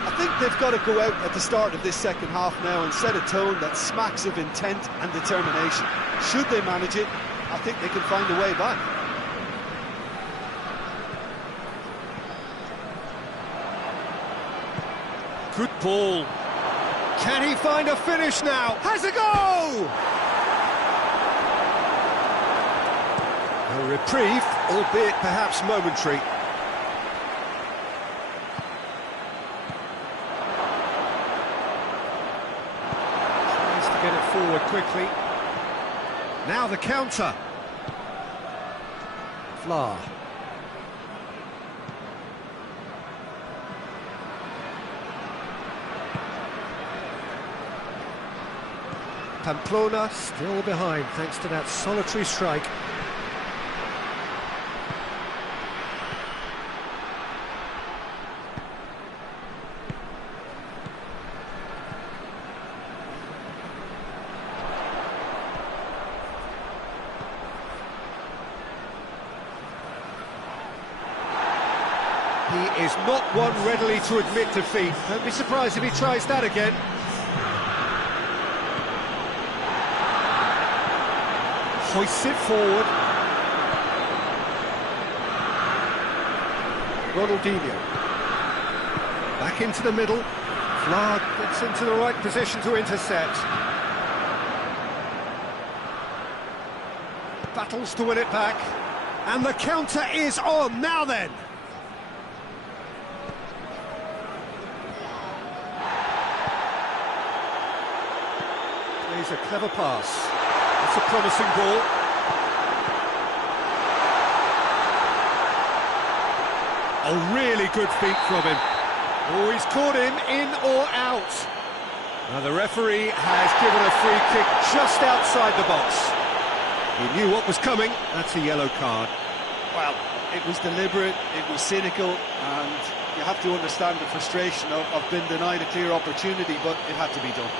I think they've got to go out at the start of this second half now and set a tone that smacks of intent and determination. Should they manage it, I think they can find a way back. Good ball. Can he find a finish now? Has a go! A reprieve, albeit perhaps momentary. Get it forward quickly. Now the counter. Fla. Pamplona still behind thanks to that solitary strike. He is not one readily to admit defeat. Don't be surprised if he tries that again. Hoists it forward. Ronaldinho. Back into the middle. Flard gets into the right position to intercept. Battles to win it back. And the counter is on. Now then. Plays a clever pass. It's a promising ball. A really good feat from him. Oh, he's caught him in or out. Now the referee has given a free kick just outside the box. He knew what was coming. That's a yellow card. Well, it was deliberate, it was cynical, and you have to understand the frustration of being denied a clear opportunity, but it had to be done.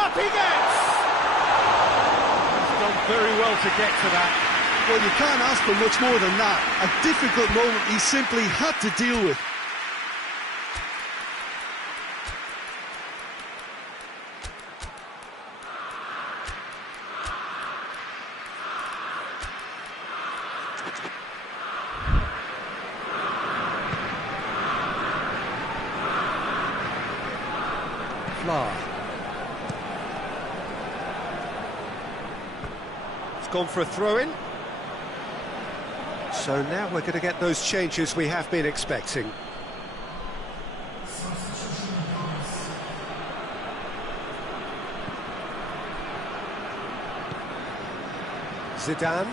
Up he gets! He's done very well to get to that. Well, you can't ask for much more than that. A difficult moment he simply had to deal with. Flard. It's gone for a throw-in. So now we're going to get those changes we have been expecting. Zidane.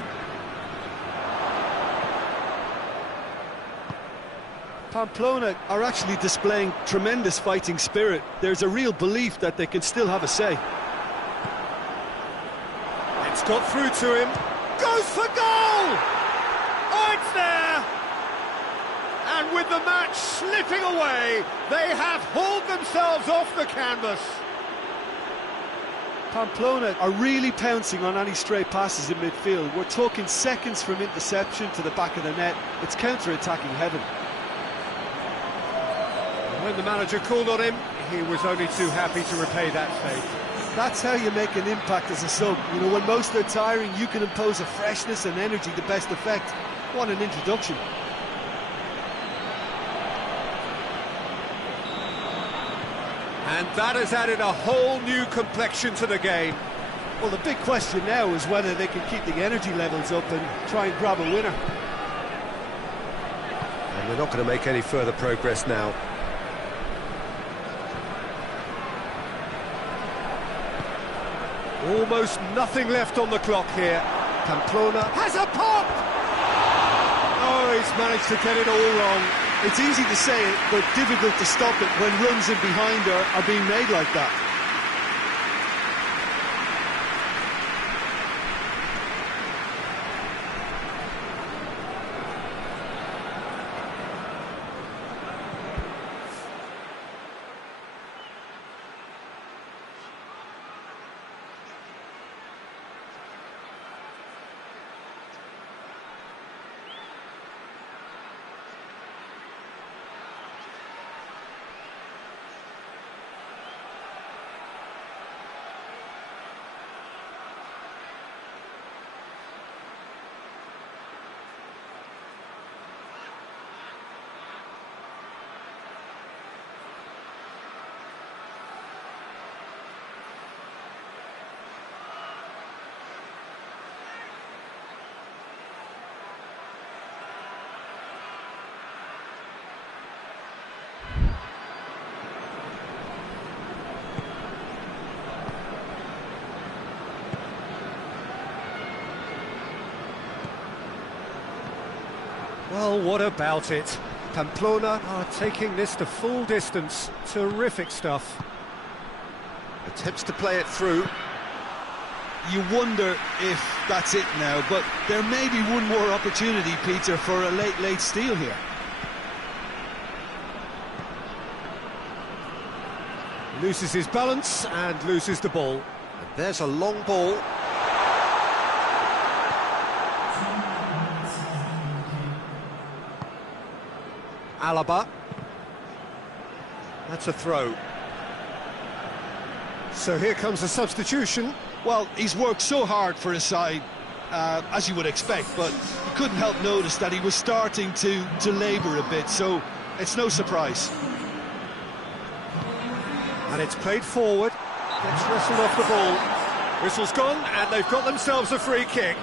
Pamplona are actually displaying tremendous fighting spirit. There's a real belief that they can still have a say. It's got through to him. Goes for goal! Oh, it's there! And with the match slipping away, they have hauled themselves off the canvas. Pamplona are really pouncing on any stray passes in midfield. We're talking seconds from interception to the back of the net. It's counter-attacking heaven. When the manager called on him, he was only too happy to repay that faith. That's how you make an impact as a sub. You know, when most are tiring, you can impose a freshness and energy to best effect. What an introduction. And that has added a whole new complexion to the game. Well, the big question now is whether they can keep the energy levels up and try and grab a winner. And they're not going to make any further progress now. Almost nothing left on the clock here. Pamplona has a pop! Oh, he's managed to get it all wrong. It's easy to say it, but difficult to stop it when runs in behind are being made like that. Well, what about it? Pamplona are taking this the full distance. Terrific stuff. Attempts to play it through. You wonder if that's it now, but there may be one more opportunity, Peter, for a late steal here. Loses his balance and loses the ball. And there's a long ball. Alaba. That's a throw. So here comes the substitution. Well, he's worked so hard for his side, as you would expect, but you couldn't help notice that he was starting to labour a bit, so it's no surprise. And it's played forward, gets wrestled off the ball. Whistle's gone, and they've got themselves a free kick.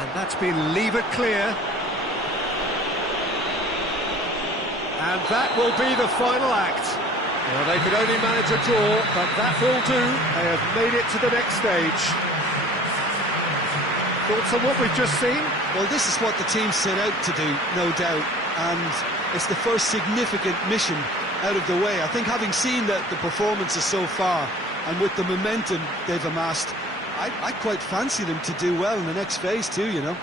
And that's been levered clear. And that will be the final act. Well, they could only manage a draw, but that will do. They have made it to the next stage. Thoughts on what we've just seen? Well, this is what the team set out to do, no doubt, and it's the first significant mission out of the way. I think having seen the performances so far, and with the momentum they've amassed, I quite fancy them to do well in the next phase too, you know.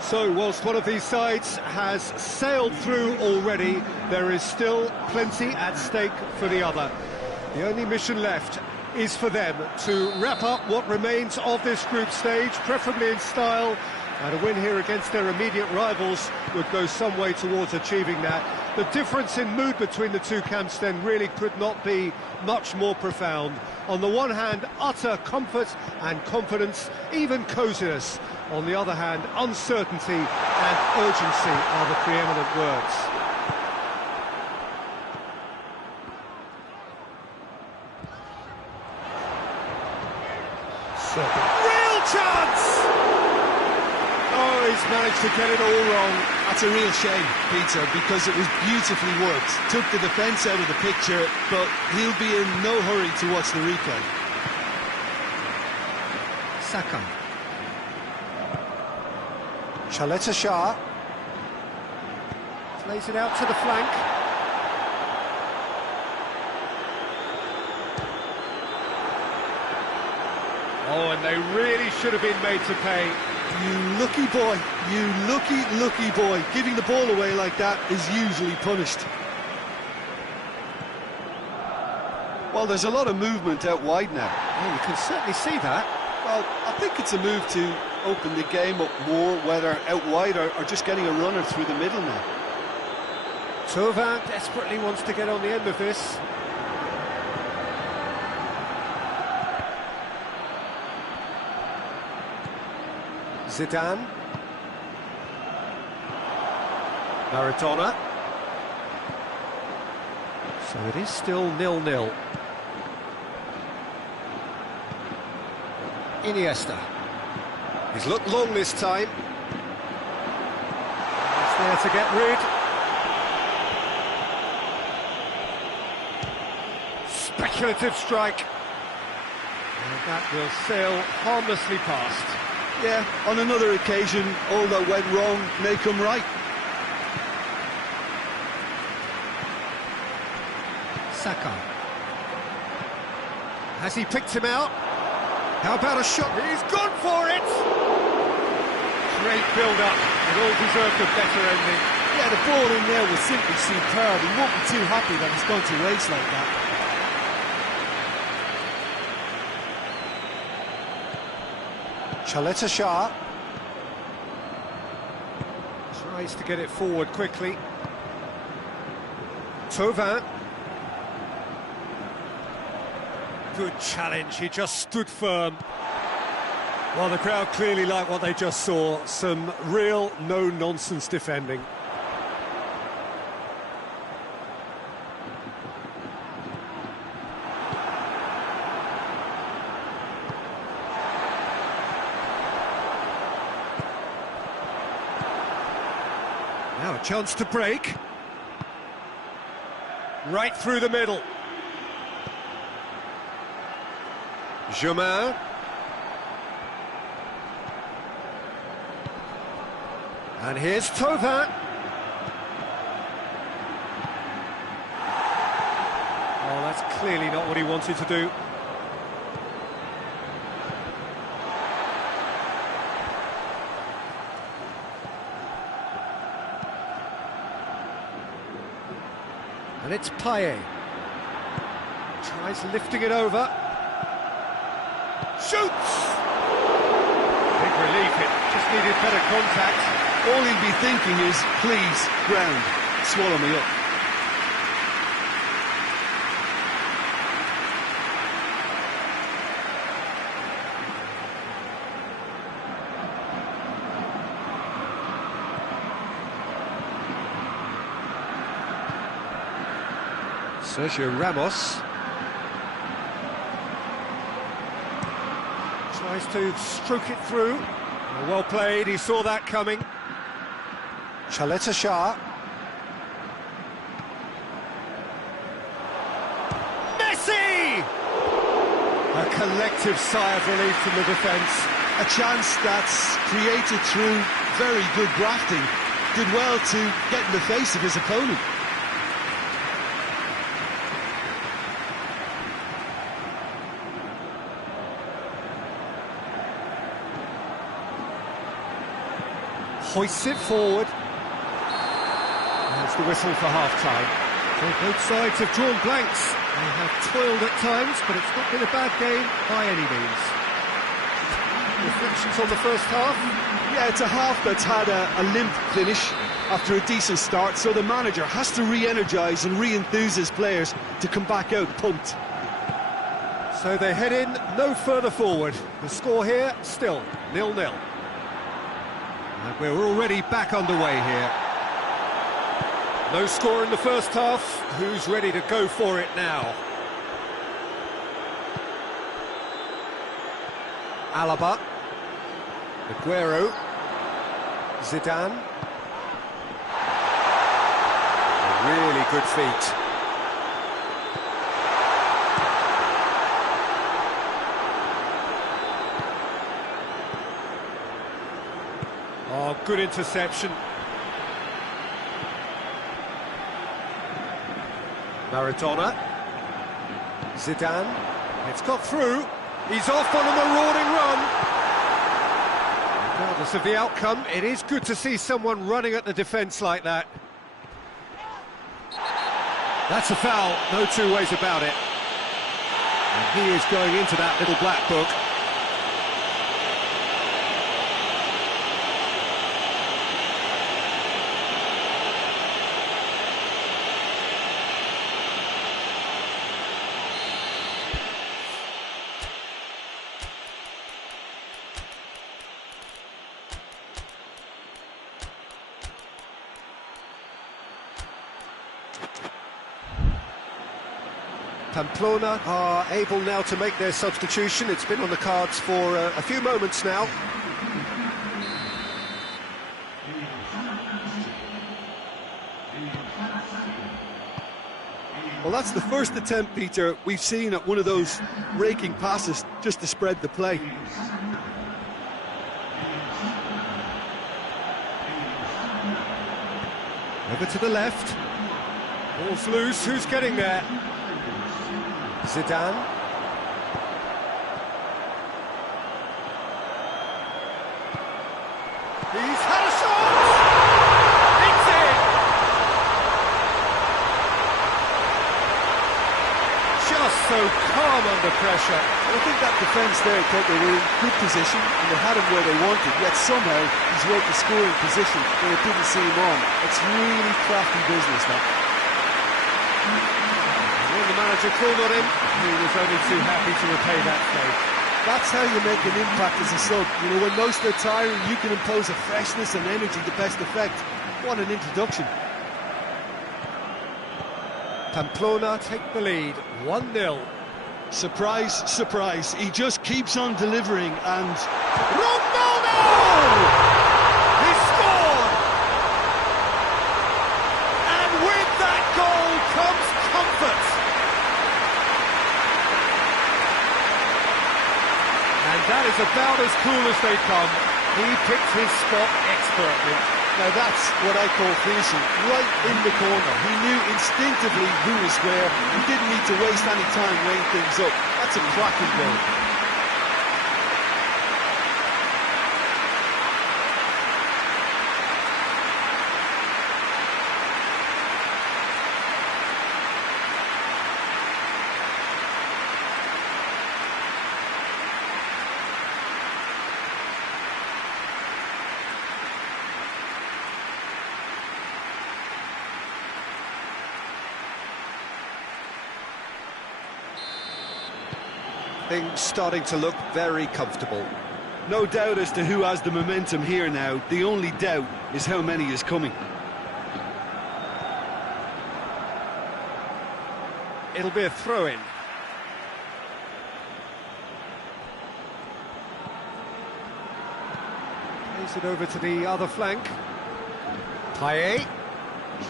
So, whilst one of these sides has sailed through already, there is still plenty at stake for the other. The only mission left is for them to wrap up what remains of this group stage, preferably in style, and a win here against their immediate rivals would go some way towards achieving that. The difference in mood between the two camps then really could not be much more profound. On the one hand, utter comfort and confidence, even coziness. On the other hand, uncertainty and urgency are the preeminent words. Real chance! Oh, he's managed to get it all wrong. That's a real shame, Peter, because it was beautifully worked. Took the defence out of the picture, but he'll be in no hurry to watch the replay. Saka. Chaleta Shah. Plays it out to the flank. Oh, and they really should have been made to pay. You lucky boy, you lucky boy. Giving the ball away like that is usually punished. Well, there's a lot of movement out wide now. Oh, you can certainly see that. Well, I think it's a move to open the game up more, whether out wide or just getting a runner through the middle now. Thauvin desperately wants to get on the end of this. Zidane. Maradona. So it is still 0-0. Iniesta. He's looked long this time. He's there to get rid. Speculative strike. And that will sail harmlessly past. Yeah, on another occasion, all that went wrong may come right. Saka. Has he picked him out? How about a shot? He's gone for it! Great build-up. It all deserved a better ending. Yeah, the ball in there was simply superb. He won't be too happy that it's gone to waste like that. Chaleta Shah tries to get it forward quickly. Thauvin. Good challenge, he just stood firm. Well, the crowd clearly like what they just saw. Some real no-nonsense defending. Now a chance to break. Right through the middle. Germain. And here's Thauvin. Oh, that's clearly not what he wanted to do. And it's Payet. Tries lifting it over. Shoots! Big relief, it just needed better contact. All he'll be thinking is, please, ground, swallow me up. Sergio Ramos tries to stroke it through. Well played, he saw that coming. Chaleta Shah. Messi! A collective sigh of relief from the defence. A chance that's created through very good grafting. Did well to get in the face of his opponent. Hoists it forward. There's the whistle for half-time. So both sides have drawn blanks. They have toiled at times, but it's not been a bad game by any means. Reflections on the first half? Yeah, it's a half that's had a limp finish after a decent start, so the manager has to re-energise and re-enthuse his players to come back out pumped. So they head in no further forward. The score here, still 0-0. And we're already back underway here. No score in the first half. Who's ready to go for it now? Alaba. Aguero. Zidane. A really good feat. Oh, good interception. Maradona. Zidane. It's got through. He's off on a marauding run. Regardless of the outcome, it is good to see someone running at the defence like that. That's a foul, no two ways about it. And he is going into that little black book. Pamplona are able now to make their substitution. It's been on the cards for a few moments now. Well, that's the first attempt, Peter, we've seen at one of those raking passes just to spread the play. Over to the left. Ball's loose, who's getting there? Zidane. He's had a shot! It's in! Just so calm under pressure. I think that defence there thought they were in good position and they had him where they wanted, yet somehow he's worked the scoring position where it didn't see him on. It's really crafty business, that. When the manager called on him, he was only too happy to repay that favour. That's how you make an impact as a sub. You know, when most are tiring, you can impose a freshness and energy to best effect. What an introduction. Pamplona take the lead, 1-0. Surprise, surprise, he just keeps on delivering and... Ronaldo! He scored! And with that goal comes comfort. And that is about as cool as they come. He picked his spot expertly. Now that's what I call finishing, right in the corner. He knew instinctively who was where and didn't need to waste any time weighing things up. That's a cracking goal. Things starting to look very comfortable. No doubt as to who has the momentum here now. The only doubt is how many is coming. It'll be a throw-in. Plays it over to the other flank. Payet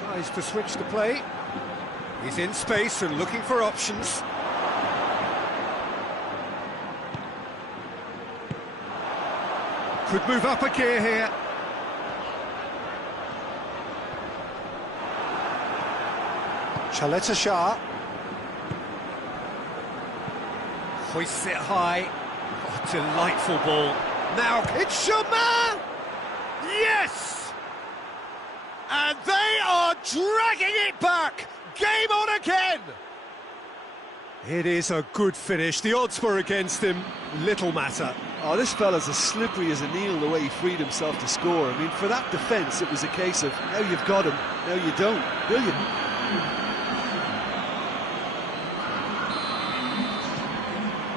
tries to switch the play. He's in space and looking for options. Could move up a gear here. Chaleta Shah. Hoists it high. Oh, delightful ball. Now it's Chaman! Yes! And they are dragging it back! Game on again! It is a good finish. The odds were against him. Little matter. Oh, this fella's as slippery as an eel the way he freed himself to score. I mean, for that defence, it was a case of, now you've got him, now you don't. Brilliant.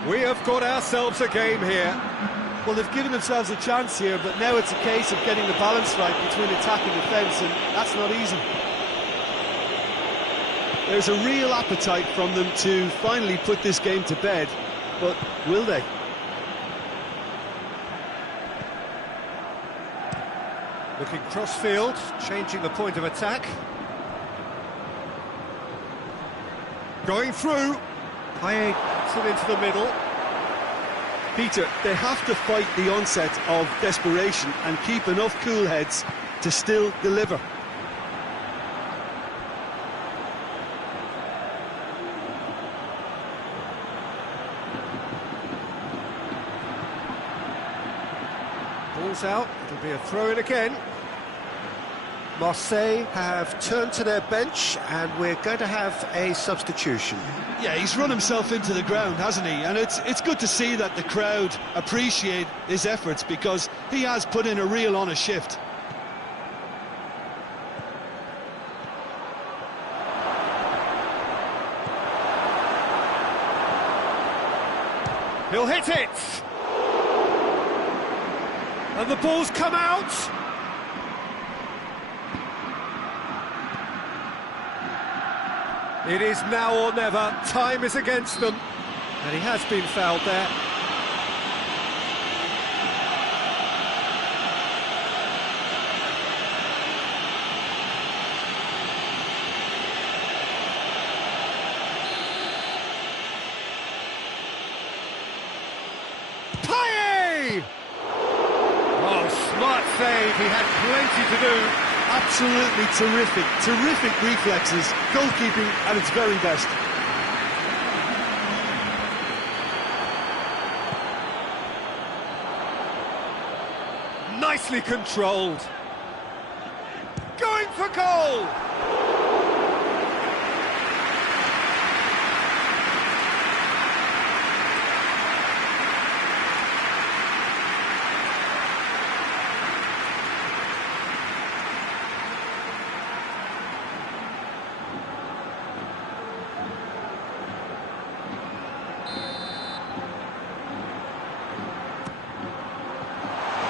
We have got ourselves a game here. Well, they've given themselves a chance here, but now it's a case of getting the balance right between attack and defence, and that's not easy. There's a real appetite from them to finally put this game to bed, but will they? Looking cross-field, changing the point of attack. Going through. Payet gets it into the middle. Peter, they have to fight the onset of desperation and keep enough cool heads to still deliver. Ball's out, it'll be a throw-in again. Marseille have turned to their bench and we're going to have a substitution. Yeah, he's run himself into the ground, hasn't he? And it's good to see that the crowd appreciate his efforts because he has put in a real honest shift. He'll hit it! And the ball's come out! It is now or never. Time is against them. And he has been fouled there. Payet! Oh, smart save. He had plenty to do. Absolutely terrific reflexes, goalkeeping at its very best. nicely controlled. Going for goal!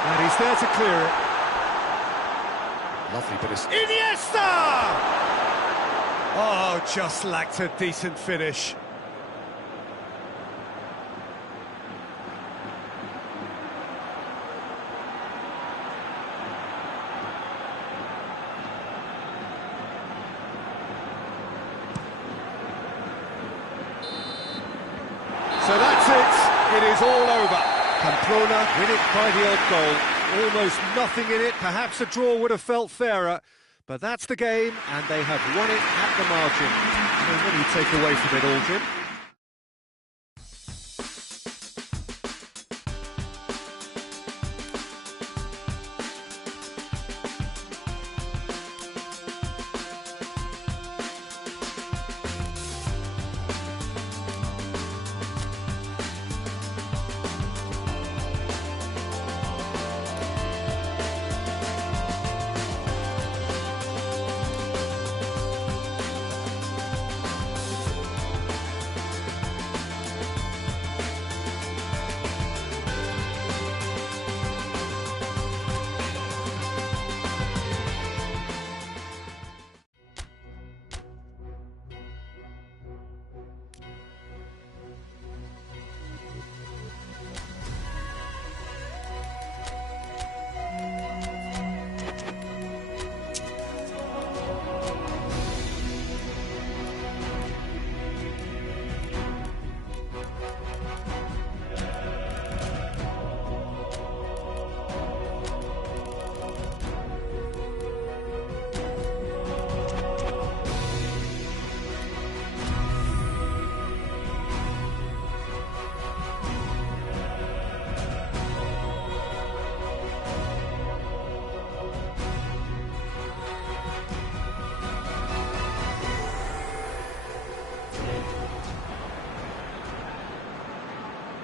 And he's there to clear it. Lovely bit of... Iniesta! Oh, just lacked a decent finish. So that's it. It is all over. Pamplona win it by the odd goal. Almost nothing in it. Perhaps a draw would have felt fairer. But that's the game, and they have won it at the margin. So what do you take away from it all, Jim?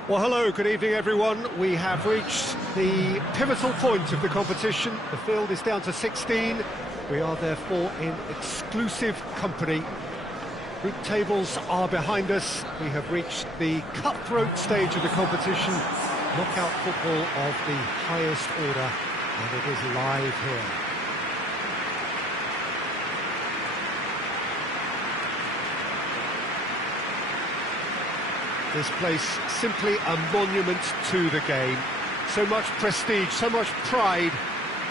Well, hello, good evening, everyone. We have reached the pivotal point of the competition. The field is down to 16. We are therefore in exclusive company. Group tables are behind us. We have reached the cutthroat stage of the competition. Knockout football of the highest order, and it is live here. This place simply a monument to the game. So much prestige, so much pride,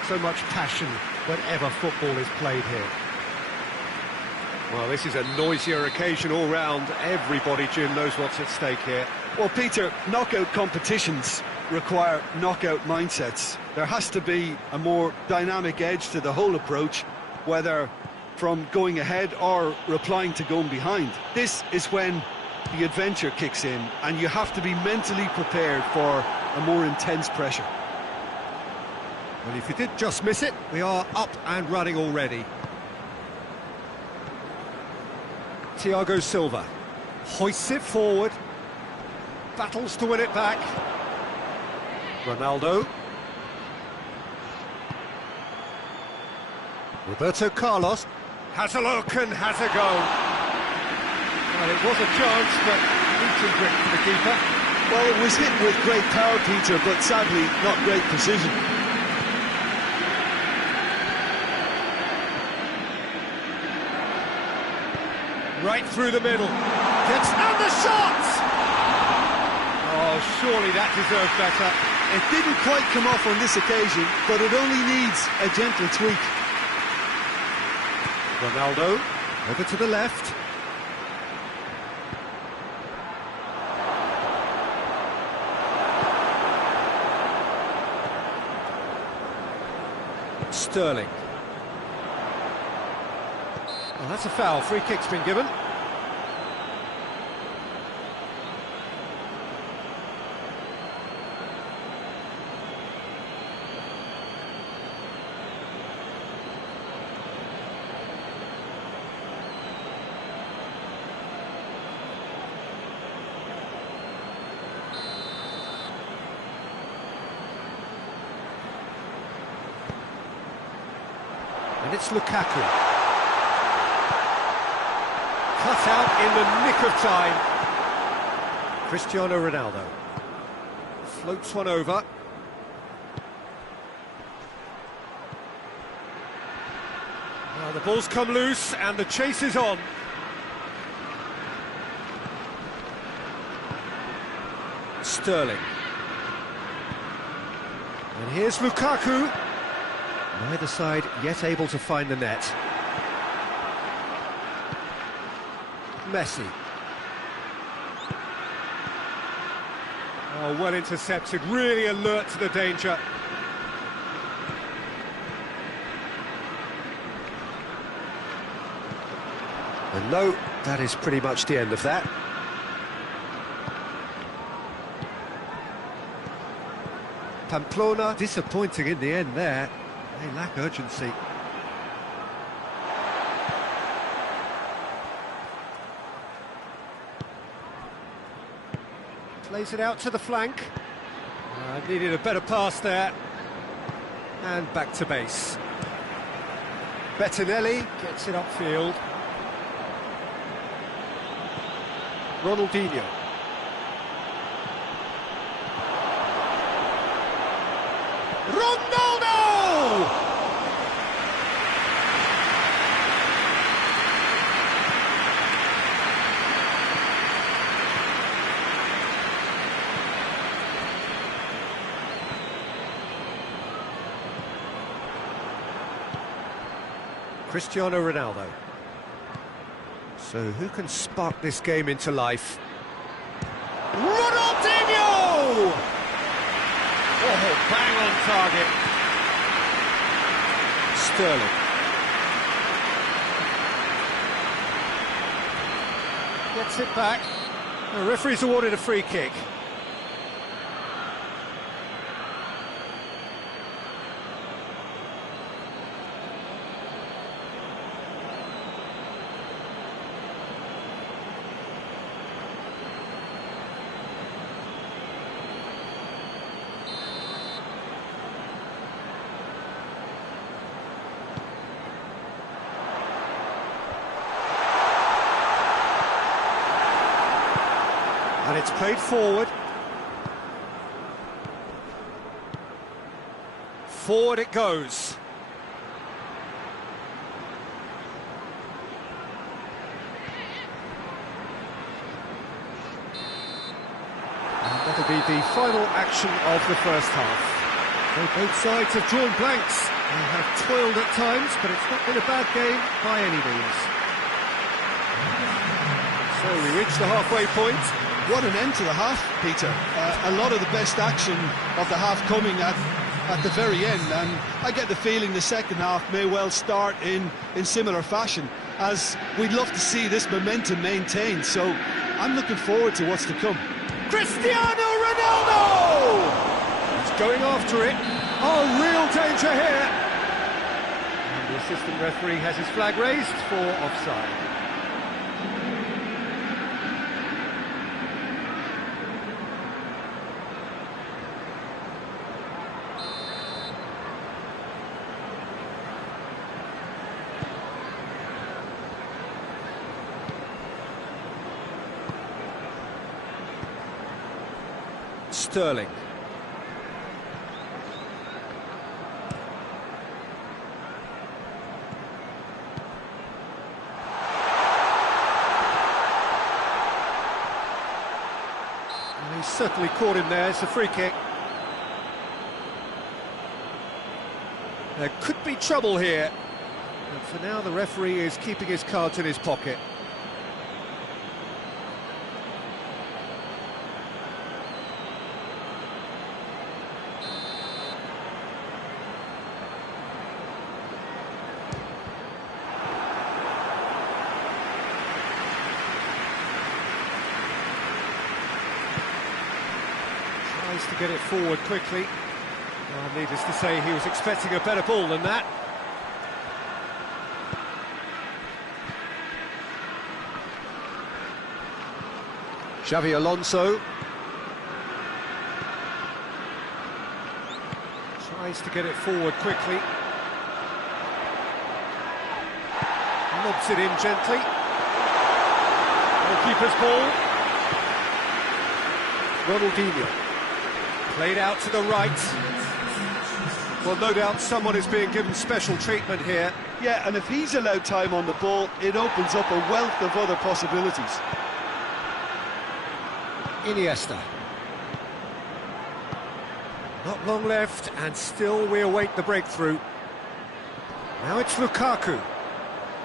so much passion whenever football is played here. Well, this is a noisier occasion all round. Everybody, Jim, knows what's at stake here. Well, Peter, knockout competitions require knockout mindsets. There has to be a more dynamic edge to the whole approach, whether from going ahead or replying to going behind. This is when the adventure kicks in, and you have to be mentally prepared for a more intense pressure. Well, if you did just miss it, we are up and running already. Thiago Silva hoists it forward, battles to win it back. Ronaldo. Roberto Carlos has a look and has a go. Well, it was a chance, but beaten grip for the keeper. Well, it was hit with great power, Peter, but sadly not great precision. Right through the middle. Gets and the shot! Oh, surely that deserved better. It didn't quite come off on this occasion, but it only needs a gentle tweak. Ronaldo, over to the left. Sterling. Well, that's a foul. Free kick's been given. And it's Lukaku. Cut out in the nick of time. Cristiano Ronaldo. Floats one over. Well, the ball's come loose and the chase is on. Sterling. And here's Lukaku. Neither side yet able to find the net. Messi. Oh, well intercepted, really alert to the danger. And no, that is pretty much the end of that. Pamplona, disappointing in the end there. They lack urgency. Plays it out to the flank. Needed a better pass there. And back to base. Bettinelli gets it upfield. Ronaldinho. Ronaldo! Cristiano Ronaldo. So who can spark this game into life? Ronaldinho! Oh, bang on target. Sterling. Gets it back. The referee's awarded a free kick. And it's played forward. Forward it goes. And that'll be the final action of the first half. So both sides have drawn blanks. They have toiled at times, but it's not been a bad game by any means. So we reach the halfway point. What an end to the half, Peter. A lot of the best action of the half coming at the very end, and I get the feeling the second half may well start in similar fashion, as we'd love to see this momentum maintained, so I'm looking forward to what's to come. Cristiano Ronaldo! He's going after it. Oh, real danger here. And the assistant referee has his flag raised for offside. Sterling. And he's certainly caught him there. It's a free kick. There could be trouble here. But for now, the referee is keeping his cards in his pocket. To get it forward quickly. Well, needless to say, he was expecting a better ball than that. Xavi Alonso tries to get it forward quickly. Lobs it in gently. Goalkeeper's ball. Ronaldinho. Played out to the right. Well, no doubt someone is being given special treatment here. Yeah, and if he's allowed time on the ball, it opens up a wealth of other possibilities. Iniesta. Not long left, and still we await the breakthrough. Now it's Lukaku.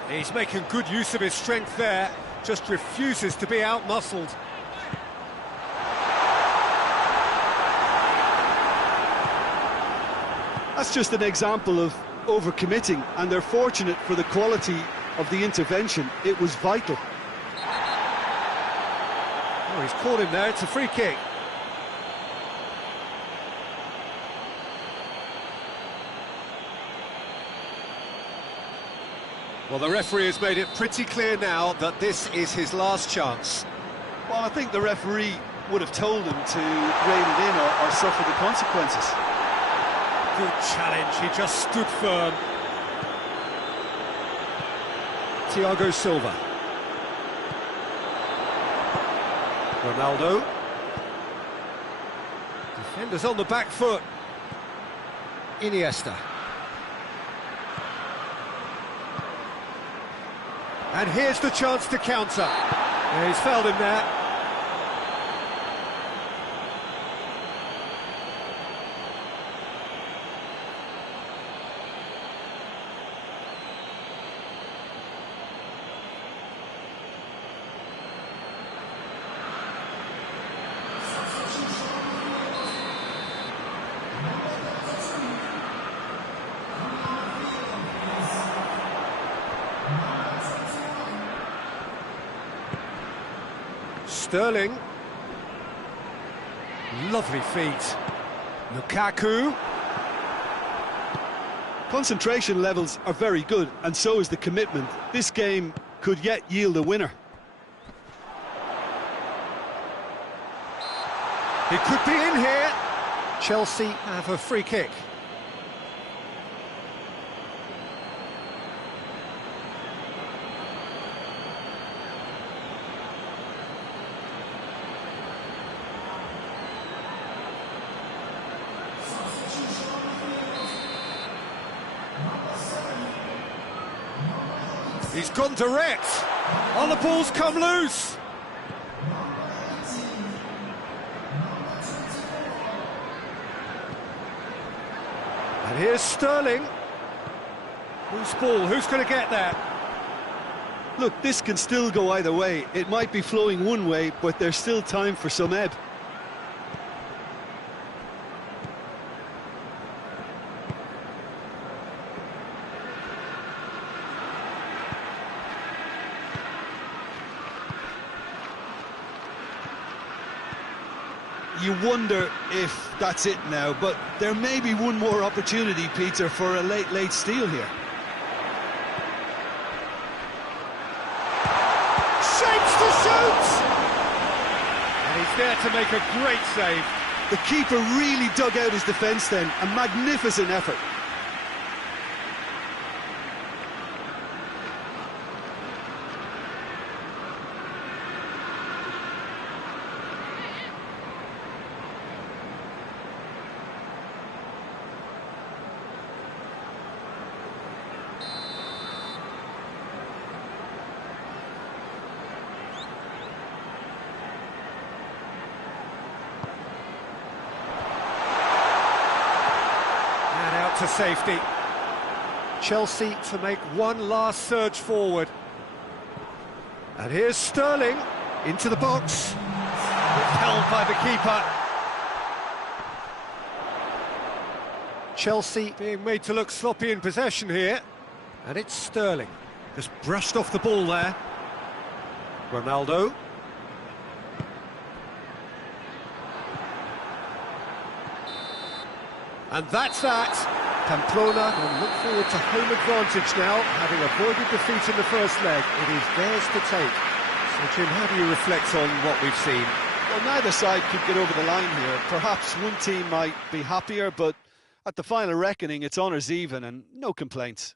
He's making good use of his strength there, just refuses to be out-muscled. That's just an example of overcommitting, and they're fortunate for the quality of the intervention. It was vital. Oh, he's caught him there, it's a free kick. Well, the referee has made it pretty clear now that this is his last chance. Well, I think the referee would have told him to rein it in or suffer the consequences. Good challenge, he just stood firm. Thiago Silva. Ronaldo. Defenders on the back foot. Iniesta. And here's the chance to counter. Yeah, he's fouled him there. Sterling. Lovely feet. Lukaku. Concentration levels are very good, and so is the commitment. This game could yet yield a winner. He could be in here. Chelsea have a free kick. He's gone direct. Oh, the ball's come loose. And here's Sterling. Whose ball? Who's going to get that? Look, this can still go either way. It might be flowing one way, but there's still time for some ebb. You wonder if that's it now, but there may be one more opportunity, Peter, for a late steal here. Shapes to shoot! And he's there to make a great save. The keeper really dug out his defence then, a magnificent effort. To safety. Chelsea to make one last surge forward. And here's Sterling into the box. Withheld by the keeper. Chelsea being made to look sloppy in possession here. And it's Sterling. Just brushed off the ball there. Ronaldo. And that's that. Pamplona will look forward to home advantage now, having avoided defeat in the first leg. It is theirs to take. So, Jim, how do you reflect on what we've seen? Well, neither side could get over the line here. Perhaps one team might be happier, but at the final reckoning, it's honours even and no complaints.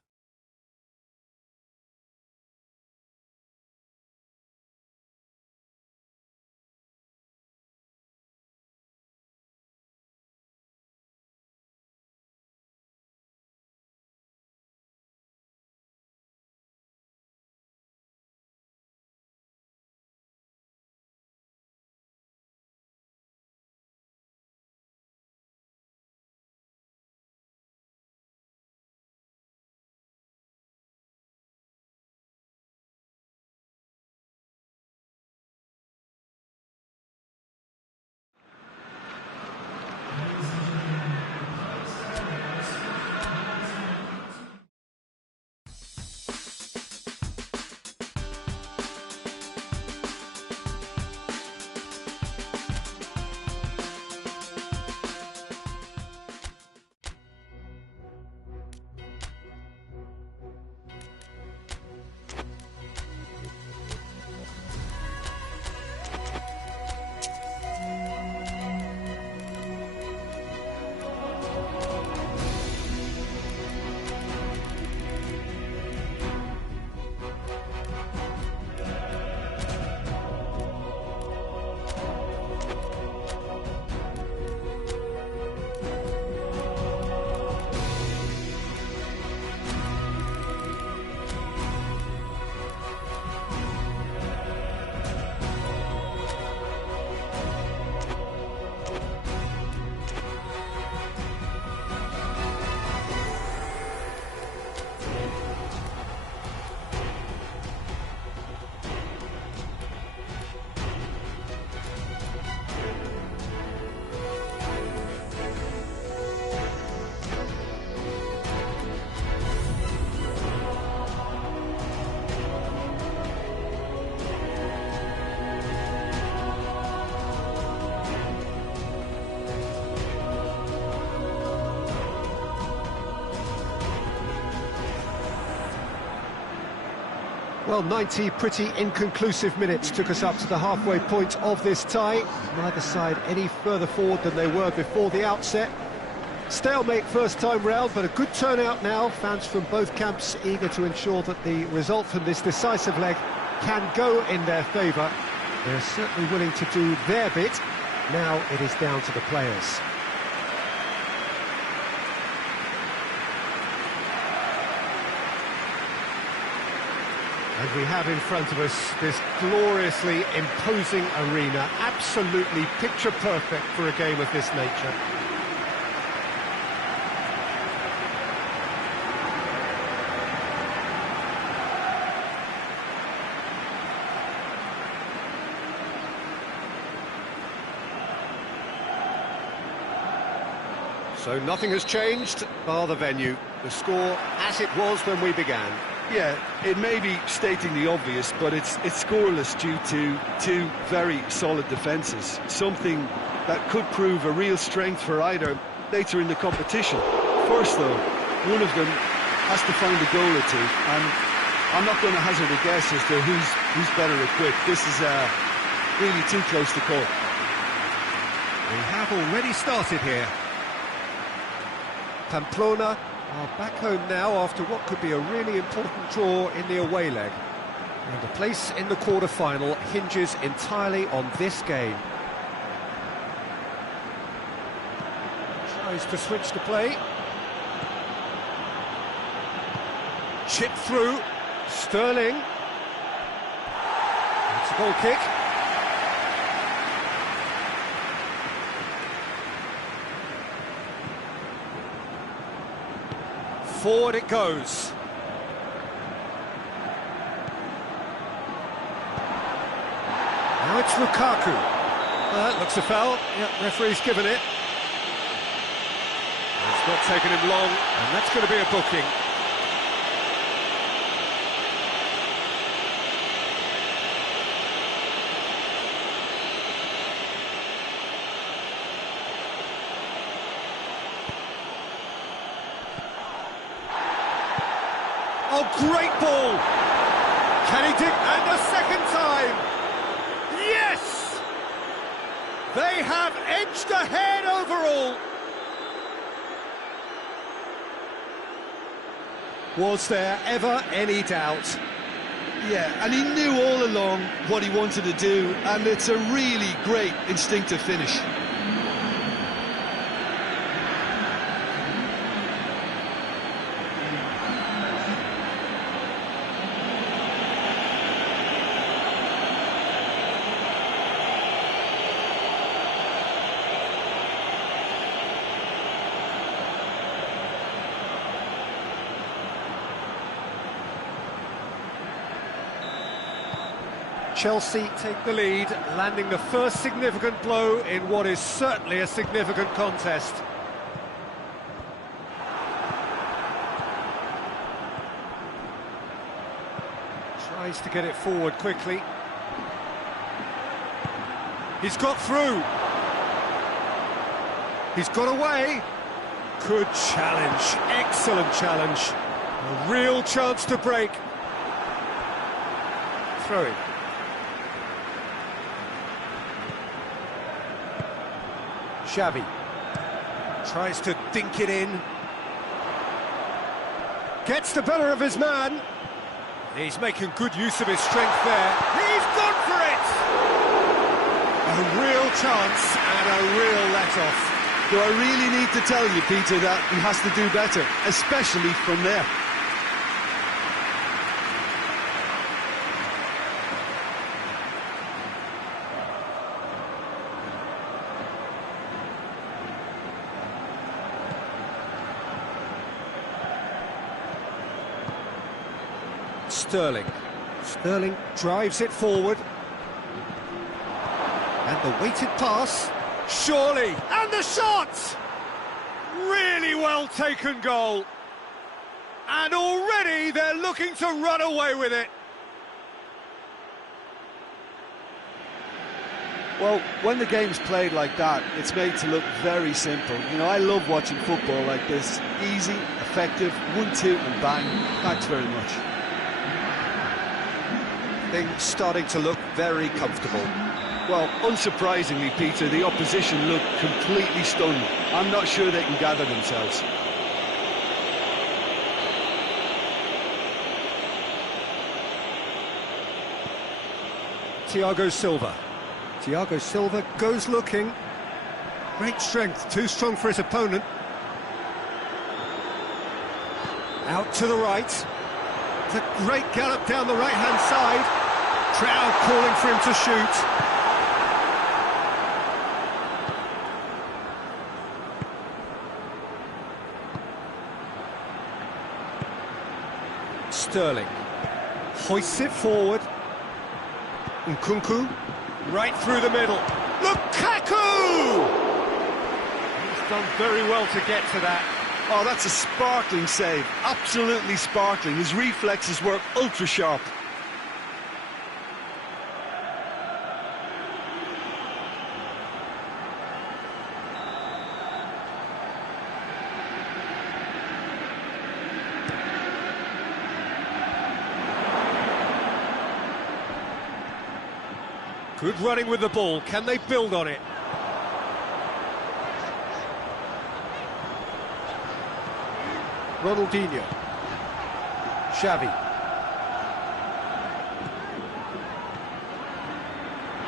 Well, 90 pretty inconclusive minutes took us up to the halfway point of this tie. Neither side any further forward than they were before the outset. Stalemate first time round, but a good turnout now. Fans from both camps eager to ensure that the result from this decisive leg can go in their favour. They're certainly willing to do their bit. Now it is down to the players. And we have in front of us this gloriously imposing arena, absolutely picture perfect for a game of this nature. So nothing has changed, bar the venue. The score as it was when we began. Yeah, it may be stating the obvious, but it's scoreless due to two very solid defences. Something that could prove a real strength for either later in the competition. First, though, one of them has to find a goal or two, and I'm not going to hazard a guess as to who's better equipped. This is really too close to call. We have already started here. Pamplona are back home now after what could be a really important draw in the away leg. And a place in the quarter-final hinges entirely on this game. Tries to switch the play. Chip through. Sterling. It's a goal kick. Forward it goes. Now it's Lukaku. That looks a foul. Yep, referee's given it. It's not taken him long, and that's going to be a booking. Oh, great ball! Can he dig? And the second time! Yes! They have edged ahead overall! Was there ever any doubt? Yeah, and he knew all along what he wanted to do, and it's a really great instinctive finish. Chelsea take the lead, landing the first significant blow in what is certainly a significant contest. Tries to get it forward quickly. He's got through. He's got away. Good challenge, excellent challenge. A real chance to break. Throw-in. Xavi tries to dink it in. Gets the better of his man. He's making good use of his strength there. He's gone for it! A real chance and a real let-off. Do I really need to tell you, Peter, that he has to do better, especially from there? Sterling drives it forward. And the weighted pass. Surely! And the shot! Really well taken goal. And already they're looking to run away with it. Well, when the game's played like that, it's made to look very simple. You know, I love watching football like this. Easy, effective, 1-2 and bang. Thanks very much. Things starting to look very comfortable. Well, unsurprisingly, Peter, the opposition look completely stunned. I'm not sure they can gather themselves. Thiago Silva. Thiago Silva goes looking. Great strength, too strong for his opponent. Out to the right. It's a great gallop down the right-hand side. Crowd calling for him to shoot. Sterling hoists it forward. Nkunku right through the middle. Lukaku! He's done very well to get to that. Oh, that's a sparkling save. Absolutely sparkling. His reflexes work ultra sharp. Good running with the ball. Can they build on it? Ronaldinho. Xavi.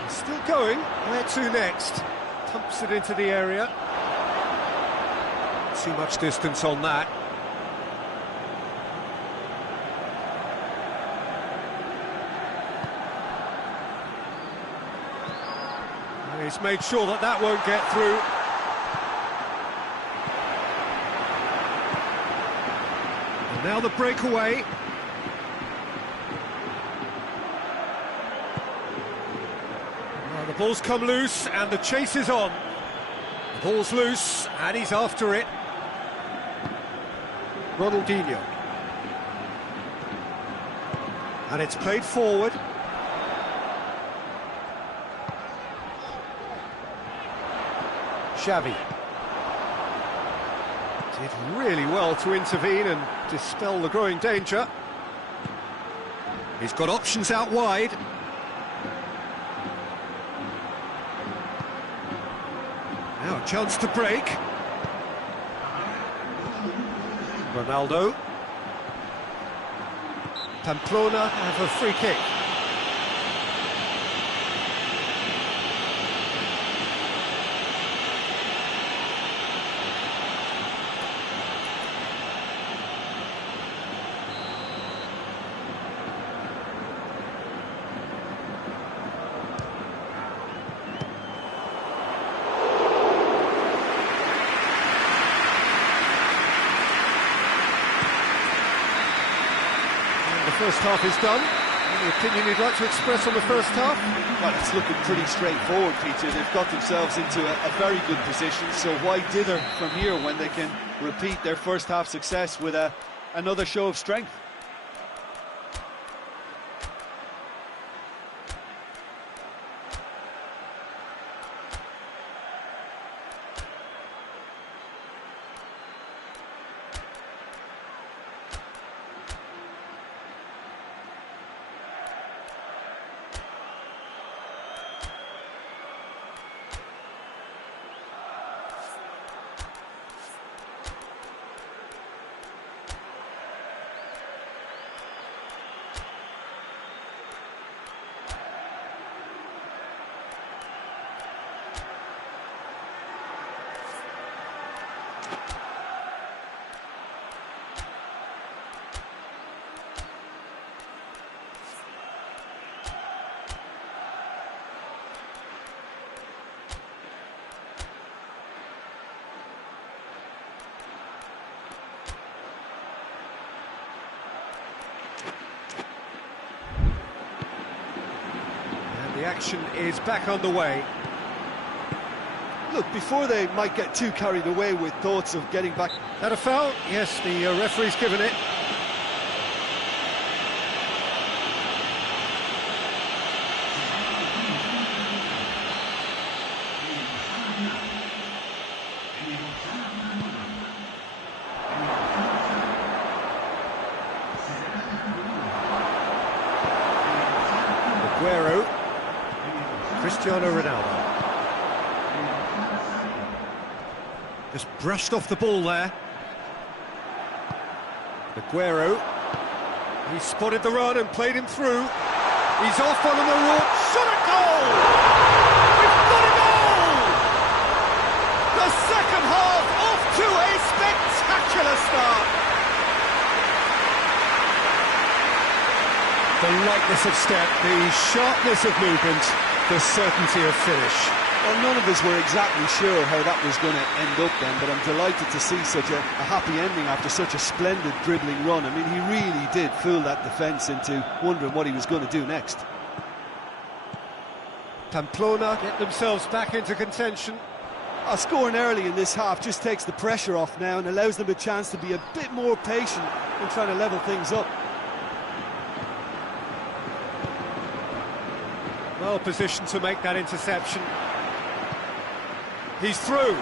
He's still going. Where to next? Pumps it into the area. Too much distance on that. He's made sure that that won't get through. And now the breakaway. Well, the ball's come loose and the chase is on. The ball's loose and he's after it. Ronaldinho. And it's played forward. Xavi did really well to intervene and dispel the growing danger. He's got options out wide. Now a chance to break. Ronaldo. Pamplona have a free kick. The first half is done. Any opinion you'd like to express on the first half? Well, it's looking pretty straightforward, Peter. They've got themselves into a very good position, so why dither from here when they can repeat their first half success with another show of strength? The action is back on the way. Look, before they might get too carried away with thoughts of getting back... That a foul? Yes, the referee's given it. Cristiano Ronaldo. Just brushed off the ball there. Aguero. He spotted the run and played him through. He's off on the route. Shot a goal! We've got a goal! The second half off to a spectacular start. The lightness of step, the sharpness of movement, the certainty of finish. Well, none of us were exactly sure how that was going to end up then, but I'm delighted to see such a happy ending after such a splendid dribbling run. I mean, he really did fool that defence into wondering what he was going to do next. Pamplona get themselves back into contention. Scoring early in this half just takes the pressure off now and allows them a chance to be a bit more patient in trying to level things up. Well positioned to make that interception. He's through.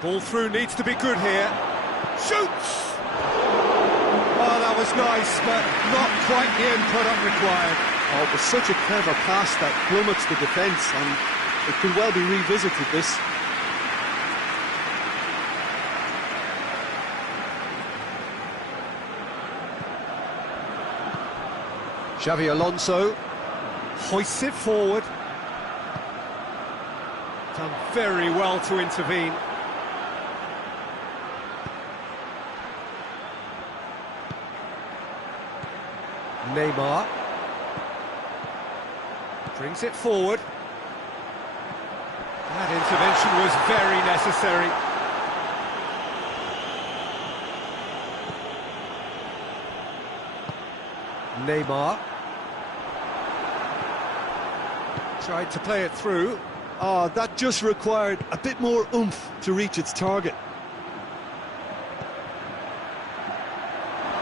Ball through needs to be good here. Shoots! Oh, that was nice, but not quite the end product required. Oh, it was such a clever pass that flummoxed the defence, and it could well be revisited, this. Xavi Alonso hoists it forward. Done very well to intervene. Neymar brings it forward. That intervention was very necessary. Neymar tried to play it through. Oh, that just required a bit more oomph to reach its target.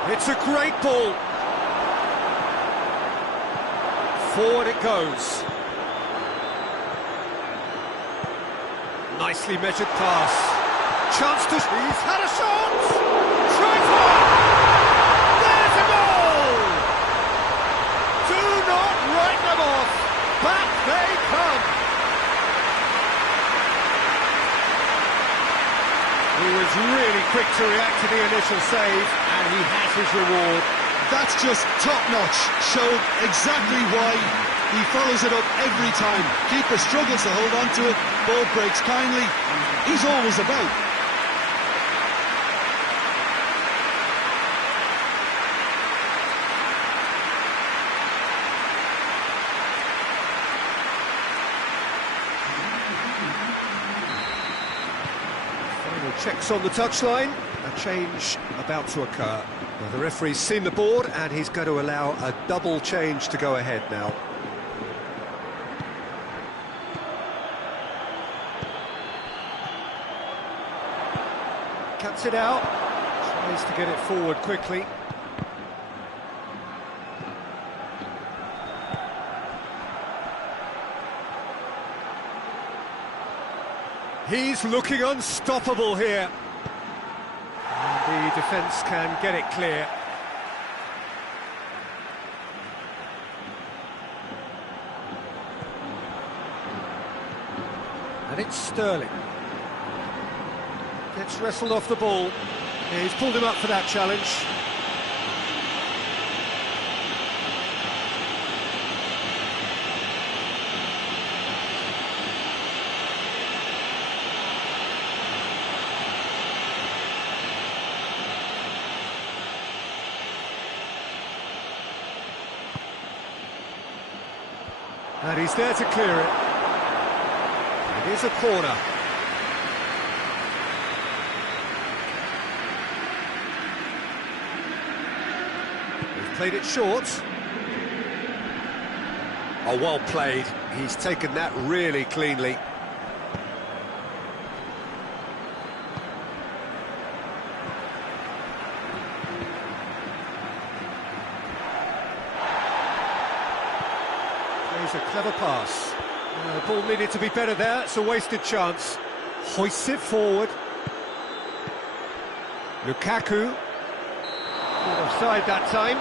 It's a great ball. Forward it goes. Nicely measured pass. Chance to... He's had a shot! Tries one! There's a goal! Do not write them off. Back they come. He was really quick to react to the initial save, and he has his reward. That's just top-notch. Showed exactly why he follows it up every time. Keeper struggles to hold on to it. Ball breaks kindly. He's always about. Final checks on the touchline. A change about to occur. Well, the referee's seen the board and he's going to allow a double change to go ahead now. Cuts it out, tries to get it forward quickly. He's looking unstoppable here. And the defence can get it clear. And it's Sterling. Gets wrestled off the ball. Yeah, he's pulled him up for that challenge. And he's there to clear it. It is a corner. They've played it short. Oh, well played. He's taken that really cleanly. Plays a clever pass. The ball needed to be better there. It's a wasted chance. Hoists it forward. Lukaku. Not offside that time.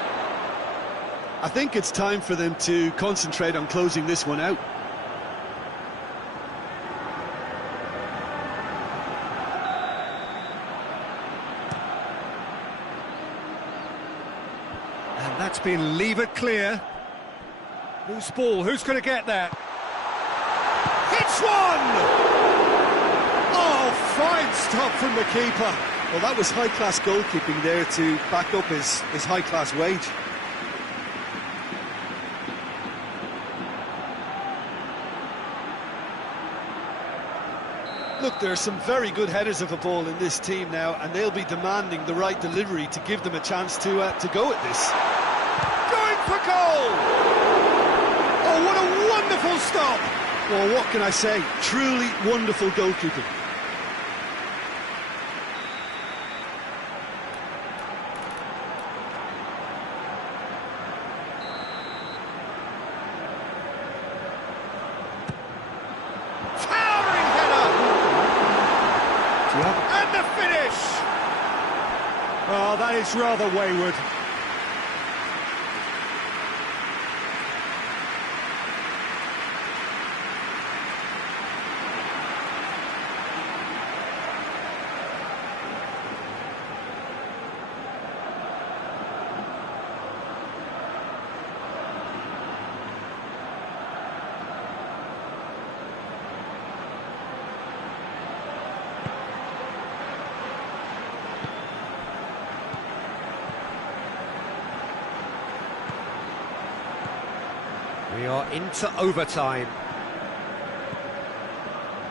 I think it's time for them to concentrate on closing this one out. And that's been levered clear. Loose ball, who's going to get there? Hits one! Oh, fine stop from the keeper. Well, that was high-class goalkeeping there to back up his high-class wage. Look, there are some very good headers of a ball in this team now, and they'll be demanding the right delivery to give them a chance to go at this. Going for goal! Oh, what a wonderful stop! Well, what can I say? Truly wonderful goalkeeping. And the finish! Oh, that is rather wayward. We are into overtime.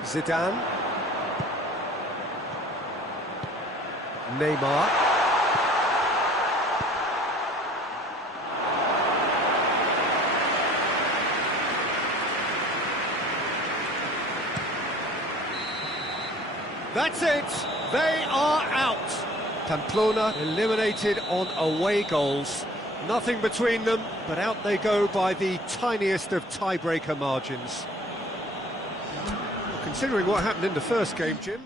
Zidane. Neymar. That's it. They are out. Pamplona eliminated on away goals. Nothing between them, but out they go by the tiniest of tiebreaker margins. Considering what happened in the first game, Jim.